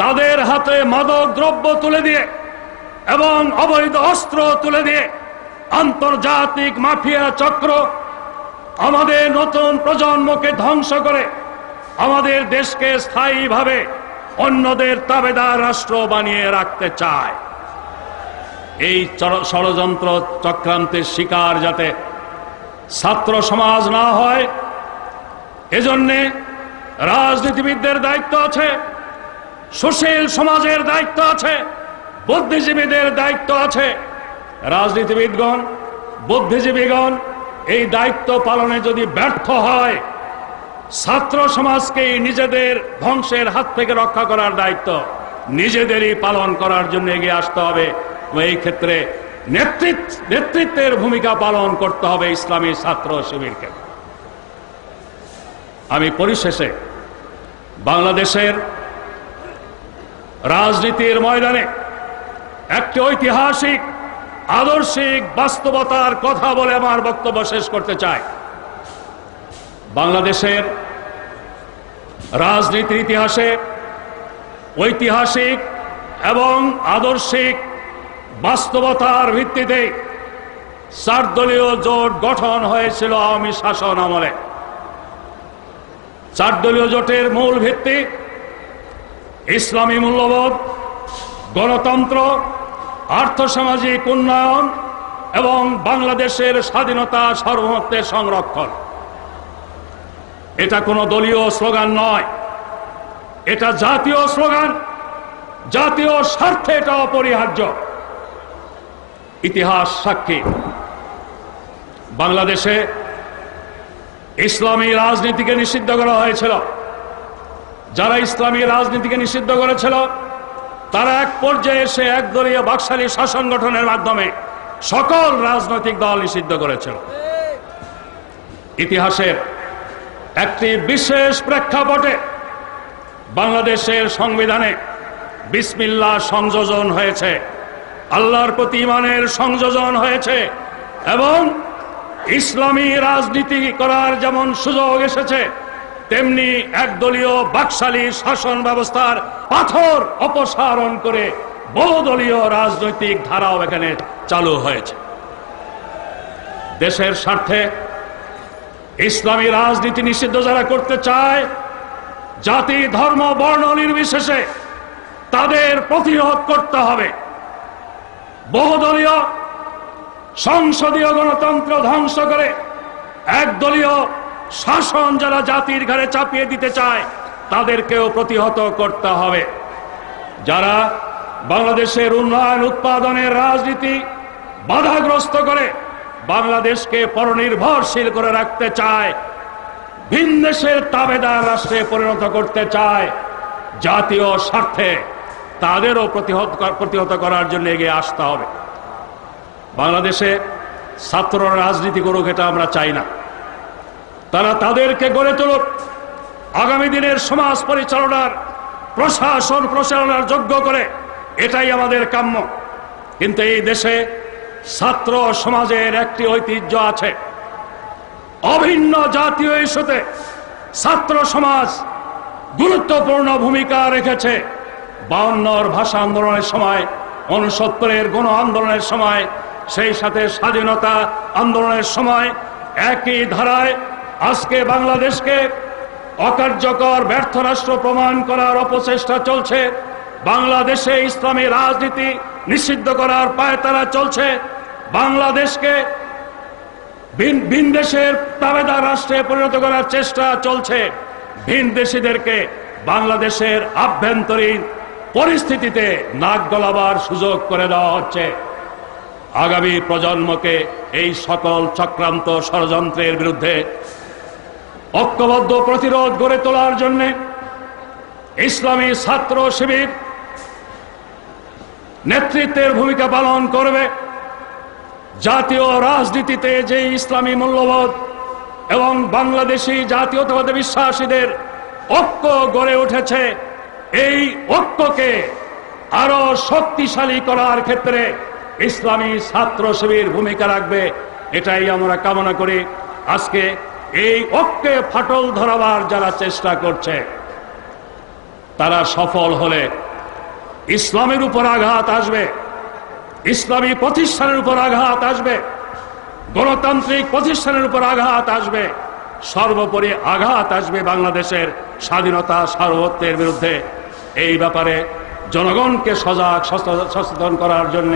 তাদের হাতে মাদক দ্রব্য তুলে দিয়ে এবং অবৈধ অস্ত্র তুলে দিয়ে আন্তর্জাতিক মাফিয়া চক্র আমাদের নতুন প্রজন্মকে ধ্বংস করে আমাদের দেশকে স্থায়ীভাবে অন্যদের তাবেদার রাষ্ট্র বানিয়ে রাখতে চায়। এই ষড়যন্ত্র চক্রান্তের শিকার যাতে ছাত্র সমাজ না হয়, এজন্যে রাজনীতিবিদদের দায়িত্ব আছে, সুশীল সমাজের দায়িত্ব আছে, বুদ্ধিজীবীদের দায়িত্ব আছে। রাজনীতিবিদগণ, বুদ্ধিজীবীগণ এই দায়িত্ব পালনে যদি ব্যর্থ হয়, ছাত্র সমাজকে নিজেদের ধ্বংসের হাত থেকে রক্ষা করার দায়িত্ব নিজেদেরই পালন করার জন্য এগিয়ে আসতে হবে। এই ক্ষেত্রে নেতৃত্বের ভূমিকা পালন করতে হবে ইসলামী ছাত্র শিবিরকে। আমি পরিশেষে বাংলাদেশের রাজনীতির ময়দানে একটি ঐতিহাসিক আদর্শিক বাস্তবতার কথা বলে আমার বক্তব্য শেষ করতে চাই। বাংলাদেশের রাজনীতির ইতিহাসে ঐতিহাসিক এবং আদর্শিক বাস্তবতার ভিত্তিতে 4 দলীয় জোট গঠন হয়েছিল আওয়ামী শাসন আমলে। 4 দলীয় জোটের মূল ভিত্তি ইসলামী মূল্যবোধ, গণতন্ত্র, আর্থসামাজিক উন্নয়ন এবং বাংলাদেশের স্বাধীনতা সার্বভৌমত্বের সংরক্ষণ। এটা কোনো দলীয় স্লোগান নয়, এটা জাতীয় স্লোগান। জাতীয় স্বার্থে এটা অপরিহার্য। ইতিহাস সাক্ষী, বাংলাদেশে ইসলামী রাজনীতিকে নিষিদ্ধ করা হয়েছিল। যারা ইসলামী রাজনীতিকে নিষিদ্ধ করেছিল তারা এক পর্যায়ে এসে একদলীয় বাকশালী শাসন গঠনের মাধ্যমে সকল রাজনৈতিক দল নিষিদ্ধ করেছিল। ইতিহাসের একটি বিশেষ প্রেক্ষাপটে বাংলাদেশের সংবিধানে বিসমিল্লাহ সংযোজন হয়েছে, আল্লাহর প্রতি ঈমানের সংযোজন হয়েছে এবং ইসলামী রাজনীতি করার যেমন সুযোগ এসেছে তেমনি একদলীয় বাকশালী শাসন ব্যবস্থার পাথর অপসারণ করে বহুদলীয় রাজনৈতিক ধারাও এখানে চালু হয়েছে। দেশের স্বার্থে ইসলামী রাজনীতি নিষিদ্ধ যারা করতে চায়, জাতি ধর্ম বর্ণ নির্বিশেষে তাদের প্রতিরোধ করতে হবে। বহুদলীয় সংসদীয় গণতন্ত্র ধ্বংস করে একদলীয় শাসন যারা জাতির ঘাড়ে চাপিয়ে দিতে চায় তাদেরকেও প্রতিহত করতে হবে। যারা বাংলাদেশের উন্নয়ন উৎপাদনের রাজনীতি বাধাগ্রস্ত করে বাংলাদেশকে পরনির্ভরশীল করে রাখতে চায়, ভিনদেশের তাবেদার রাষ্ট্রে পরিণত করতে চায়, জাতীয় স্বার্থে তাদেরও প্রতিহত করার জন্য এগিয়ে আসতে হবে। বাংলাদেশে ছাত্র রাজনীতি করুক এটা আমরা চাই না। তারা তাদেরকে গড়ে তুলুক, আগামী দিনের সমাজ পরিচালনার প্রশাসন পরিচালনার যোগ্য করে, এটাই আমাদের কাম্য। কিন্তু এই দেশে ছাত্র সমাজের একটি ঐতিহ্য আছে, অভিন্ন জাতীয় ইস্যুতে ছাত্র সমাজ গুরুত্বপূর্ণ ভূমিকা রেখেছে। 52 ভাষা আন্দোলনের সময়, 69 গণ আন্দোলনের সময়, সেই সাথে স্বাধীনতা আন্দোলনের সময় একই ধারায় আজকে বাংলাদেশকে অকার্যকর ব্যর্থ রাষ্ট্র প্রমাণ করার অপচেষ্টা চলছে। বাংলাদেশে ইসলামী রাজনীতি নিষিদ্ধ করার পায়তারা চলছে। বাংলাদেশকে ভিনদেশের তাবেদার রাষ্ট্রে পরিণত করার চেষ্টা চলছে। ভিনদেশীদেরকে বাংলাদেশের আভ্যন্তরীণ পরিস্থিতিতে নাক গলাবার সুযোগ করে দেওয়া হচ্ছে। আগামী প্রজন্মকে এই সকল চক্রান্ত ষড়যন্ত্রের বিরুদ্ধে ঐক্যবদ্ধ প্রতিরোধ গড়ে তোলার জন্য ইসলামী ছাত্র শিবির নেতৃত্বের ভূমিকা পালন করবে। জাতীয় রাজনীতিতে যে ইসলামী মূল্যবোধ এবং বাংলাদেশি জাতীয়তাবাদী বিশ্বাসীদের ঐক্য গড়ে উঠেছে, এই ঐক্যকে আরো শক্তিশালী করার ক্ষেত্রে ইসলামী ছাত্র শিবির ভূমিকা রাখবে, এটাই আমরা কামনা করি। আজকে এই ঐক্যে ফাটল ধরাবার যারা চেষ্টা করছে তারা সফল হলে ইসলামের উপর আঘাত আসবে, ইসলামী প্রতিষ্ঠানের উপর আঘাত আসবে, গণতান্ত্রিক প্রতিষ্ঠানের উপর আঘাত আসবে, সর্বোপরি আঘাত আসবে বাংলাদেশের স্বাধীনতা সার্বভৌমত্বের বিরুদ্ধে। এই ব্যাপারে জনগণকে সজাগ সচেতন করার জন্য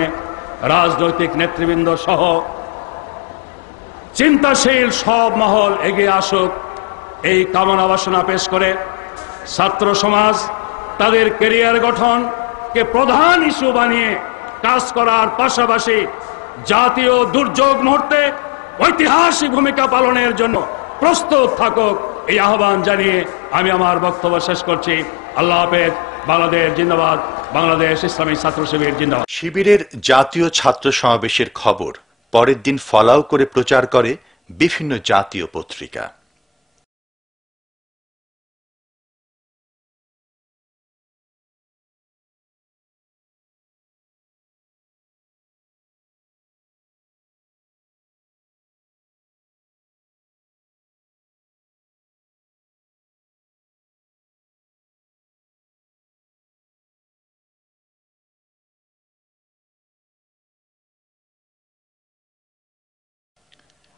রাজনৈতিক নেতৃবৃন্দ সহ চিন্তাশীল সব মহল এগিয়ে আসুক, এই কামনা বাসনা পেশ করে ছাত্র সমাজ তাদের ক্যারিয়ার গঠনকে প্রধান ইস্যু বানিয়ে কাজ করার পাশাপাশি জাতীয় দুর্যোগ মুহূর্তে ঐতিহাসিক ভূমিকা পালনের জন্য প্রস্তুত থাকুক, এই আহ্বান জানিয়ে আমি আমার বক্তব্য শেষ করছি। আল্লাহ হাফেজ। বাংলাদেশ জিন্দাবাদ। বাংলাদেশ ইসলামী ছাত্র শিবির জিন্দাবাদ। শিবিরের জাতীয় ছাত্র সমাবেশের খবর পরের দিন ফলাও করে প্রচার করে বিভিন্ন জাতীয় পত্রিকা।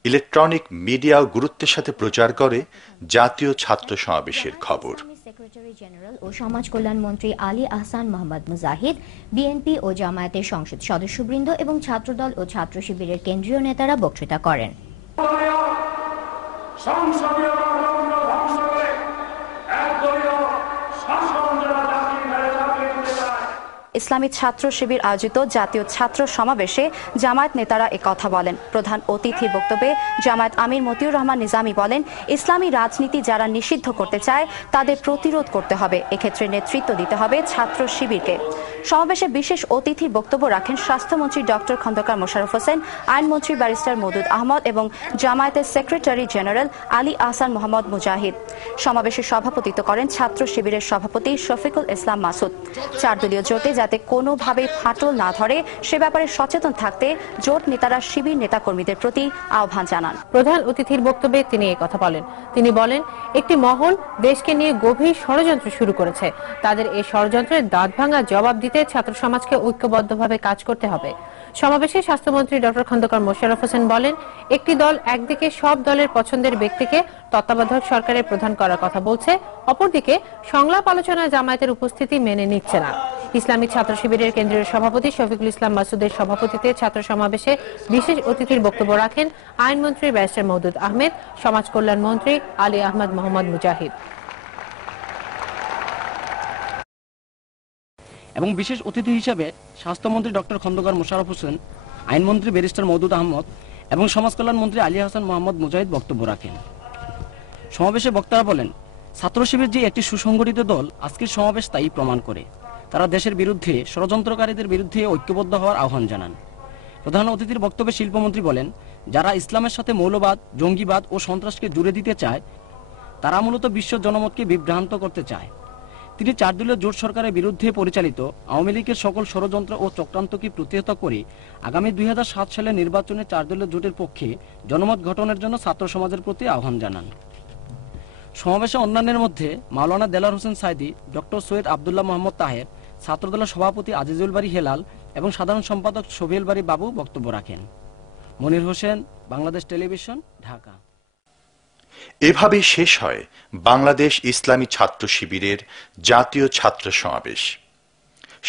ইলেকট্রনিক মিডিয়াও গুরুত্বের সাথে প্রচার করে জাতীয় ছাত্র সমাবেশের খবর। সেক্রেটারি জেনারেল ও সমাজ কল্যাণ মন্ত্রী আলী আহসান মোহাম্মদ মুজাহিদ, বিএনপি ও জামায়াতের সংসদ সদস্যবৃন্দ এবং ছাত্রদল ও ছাত্র শিবিরের কেন্দ্রীয় নেতারা বক্তৃতা করেন। ইসলামী ছাত্র শিবির আয়োজিত জাতীয় ছাত্র সমাবেশে জামায়াত নেতারা একথা বলেন। প্রধান অতিথির বক্তব্যে জামায়াত আমির মতিউর রহমান নিজামী বলেন, ইসলামী রাজনীতি যারা নিষিদ্ধ করতে চায় তাদের প্রতিরোধ করতে হবে, এক্ষেত্রে নেতৃত্ব দিতে হবে ছাত্র শিবিরকে। সমাবেশে বিশেষ অতিথির বক্তব্য রাখেন স্বাস্থ্যমন্ত্রী ডক্টর খন্দকার মোশাররফ হোসেন, আইনমন্ত্রী ব্যারিস্টার মওদুদ আহমদ এবং জামায়াতের সেক্রেটারি জেনারেল আলী আহসান মোহাম্মদ মুজাহিদ। সমাবেশে সভাপতিত্ব করেন ছাত্র শিবিরের সভাপতি শফিকুল ইসলাম মাসুদ। 4 দলীয় জোটে যাতে কোনোভাবে ফাটল না ধরে সে ব্যাপারে সচেতন থাকতে জোট নেতারা শিবির নেতাকর্মীদের প্রতি আহ্বান জানান। প্রধান অতিথির বক্তব্যে তিনি এই কথা বলেন। তিনি বলেন, একটি মহল দেশকে নিয়ে গভীর ষড়যন্ত্র শুরু করেছে। তাদের এই ষড়যন্ত্রের দাঁতভাঙা জবাব দিতে ছাত্র সমাজকে ঐক্যবদ্ধভাবে কাজ করতে হবে। সমাবেশে স্বাস্থ্যমন্ত্রী ডক্টর খন্দকার মোশাররফ হোসেন বলেন, একটি দল একদিকে সব দলের পছন্দের ব্যক্তিকে তত্ত্বাবধায়ক সরকারের প্রধান করার কথা বলছে, অপরদিকে সংলাপ আলোচনায় জামায়াতের উপস্থিতি মেনে নিচ্ছে না। ইসলামিক ছাত্র শিবিরের কেন্দ্রীয় সভাপতি শফিকুল ইসলাম মাসুদের সভাপতিত্বে ছাত্র সমাবেশে বিশেষ অতিথির বক্তব্য রাখেন আইনমন্ত্রী ব্যারিস্টার মওদুদ আহমেদ, সমাজ কল্যাণ মন্ত্রী আলী আহমদ মোহাম্মদ মুজাহিদ। এবং বিশেষ অতিথি হিসেবে স্বাস্থ্যমন্ত্রী ডক্টর খন্দকার মোশাররফ হোসেন, আইনমন্ত্রী ব্যারিস্টার মওদুদ আহমদ এবং সমাজ কল্যাণ মন্ত্রী আলী আহসান মোহাম্মদ মুজাহিদ বক্তব্য রাখেন। সমাবেশে বক্তারা বলেন, ছাত্র শিবির যে একটি সুসংগঠিত দল আজকের সমাবেশ তাই প্রমাণ করে। তারা দেশের বিরুদ্ধে ষড়যন্ত্রকারীদের বিরুদ্ধে ঐক্যবদ্ধ হওয়ার আহ্বান জানান। প্রধান অতিথির বক্তব্যে শিল্পমন্ত্রী বলেন, যারা ইসলামের সাথে মৌলবাদ, জঙ্গিবাদ ও সন্ত্রাসকে জুড়ে দিতে চায় তারা মূলত বিশ্ব জনমতকে বিভ্রান্ত করতে চায়। তিনি 4 দলীয় জোট সরকারের বিরুদ্ধে পরিচালিত আওয়ামী লীগের সকল ষড়যন্ত্র ও চক্রান্তকে প্রতিহত করে আগামী 2007 সালের নির্বাচনে 4 দলীয় জোটের পক্ষে জনমত গঠনের জন্য ছাত্র সমাজের প্রতি আহ্বান জানান। সমাবেশে অন্যান্যের মধ্যে মাওলানা দেলার হোসেন সাইদি, ডক্টর সৈয়দ আব্দুল্লাহ মোহাম্মদ তাহের, ছাত্রদলের সভাপতি আজিজুল বারী হেলাল এবং সাধারণ সম্পাদক শফিউল বারী বাবু বক্তব্য রাখেন। মনির হোসেন, বাংলাদেশ টেলিভিশন, ঢাকা। এভাবেই শেষ হয় বাংলাদেশ ইসলামী ছাত্র শিবিরের জাতীয় ছাত্র সমাবেশ।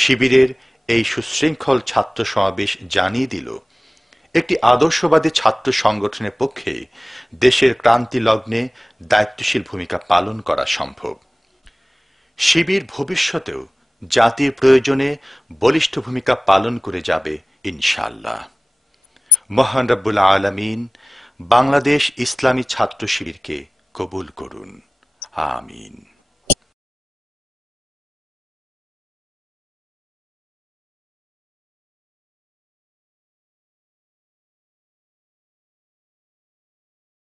শিবিরের এই সুশৃঙ্খল ছাত্র সমাবেশ জানিয়ে দিল, একটি আদর্শবাদী ছাত্র সংগঠনের পক্ষে দেশের ক্রান্তি লগ্নে দায়িত্বশীল ভূমিকা পালন করা সম্ভব। শিবির ভবিষ্যতেও জাতির প্রয়োজনে বলিষ্ঠ ভূমিকা পালন করে যাবে ইনশাআল্লাহ। মহান রব্বুল আলামিন বাংলাদেশ ইসলামী ছাত্র শিবিরকে কবুল করুন, আমিন।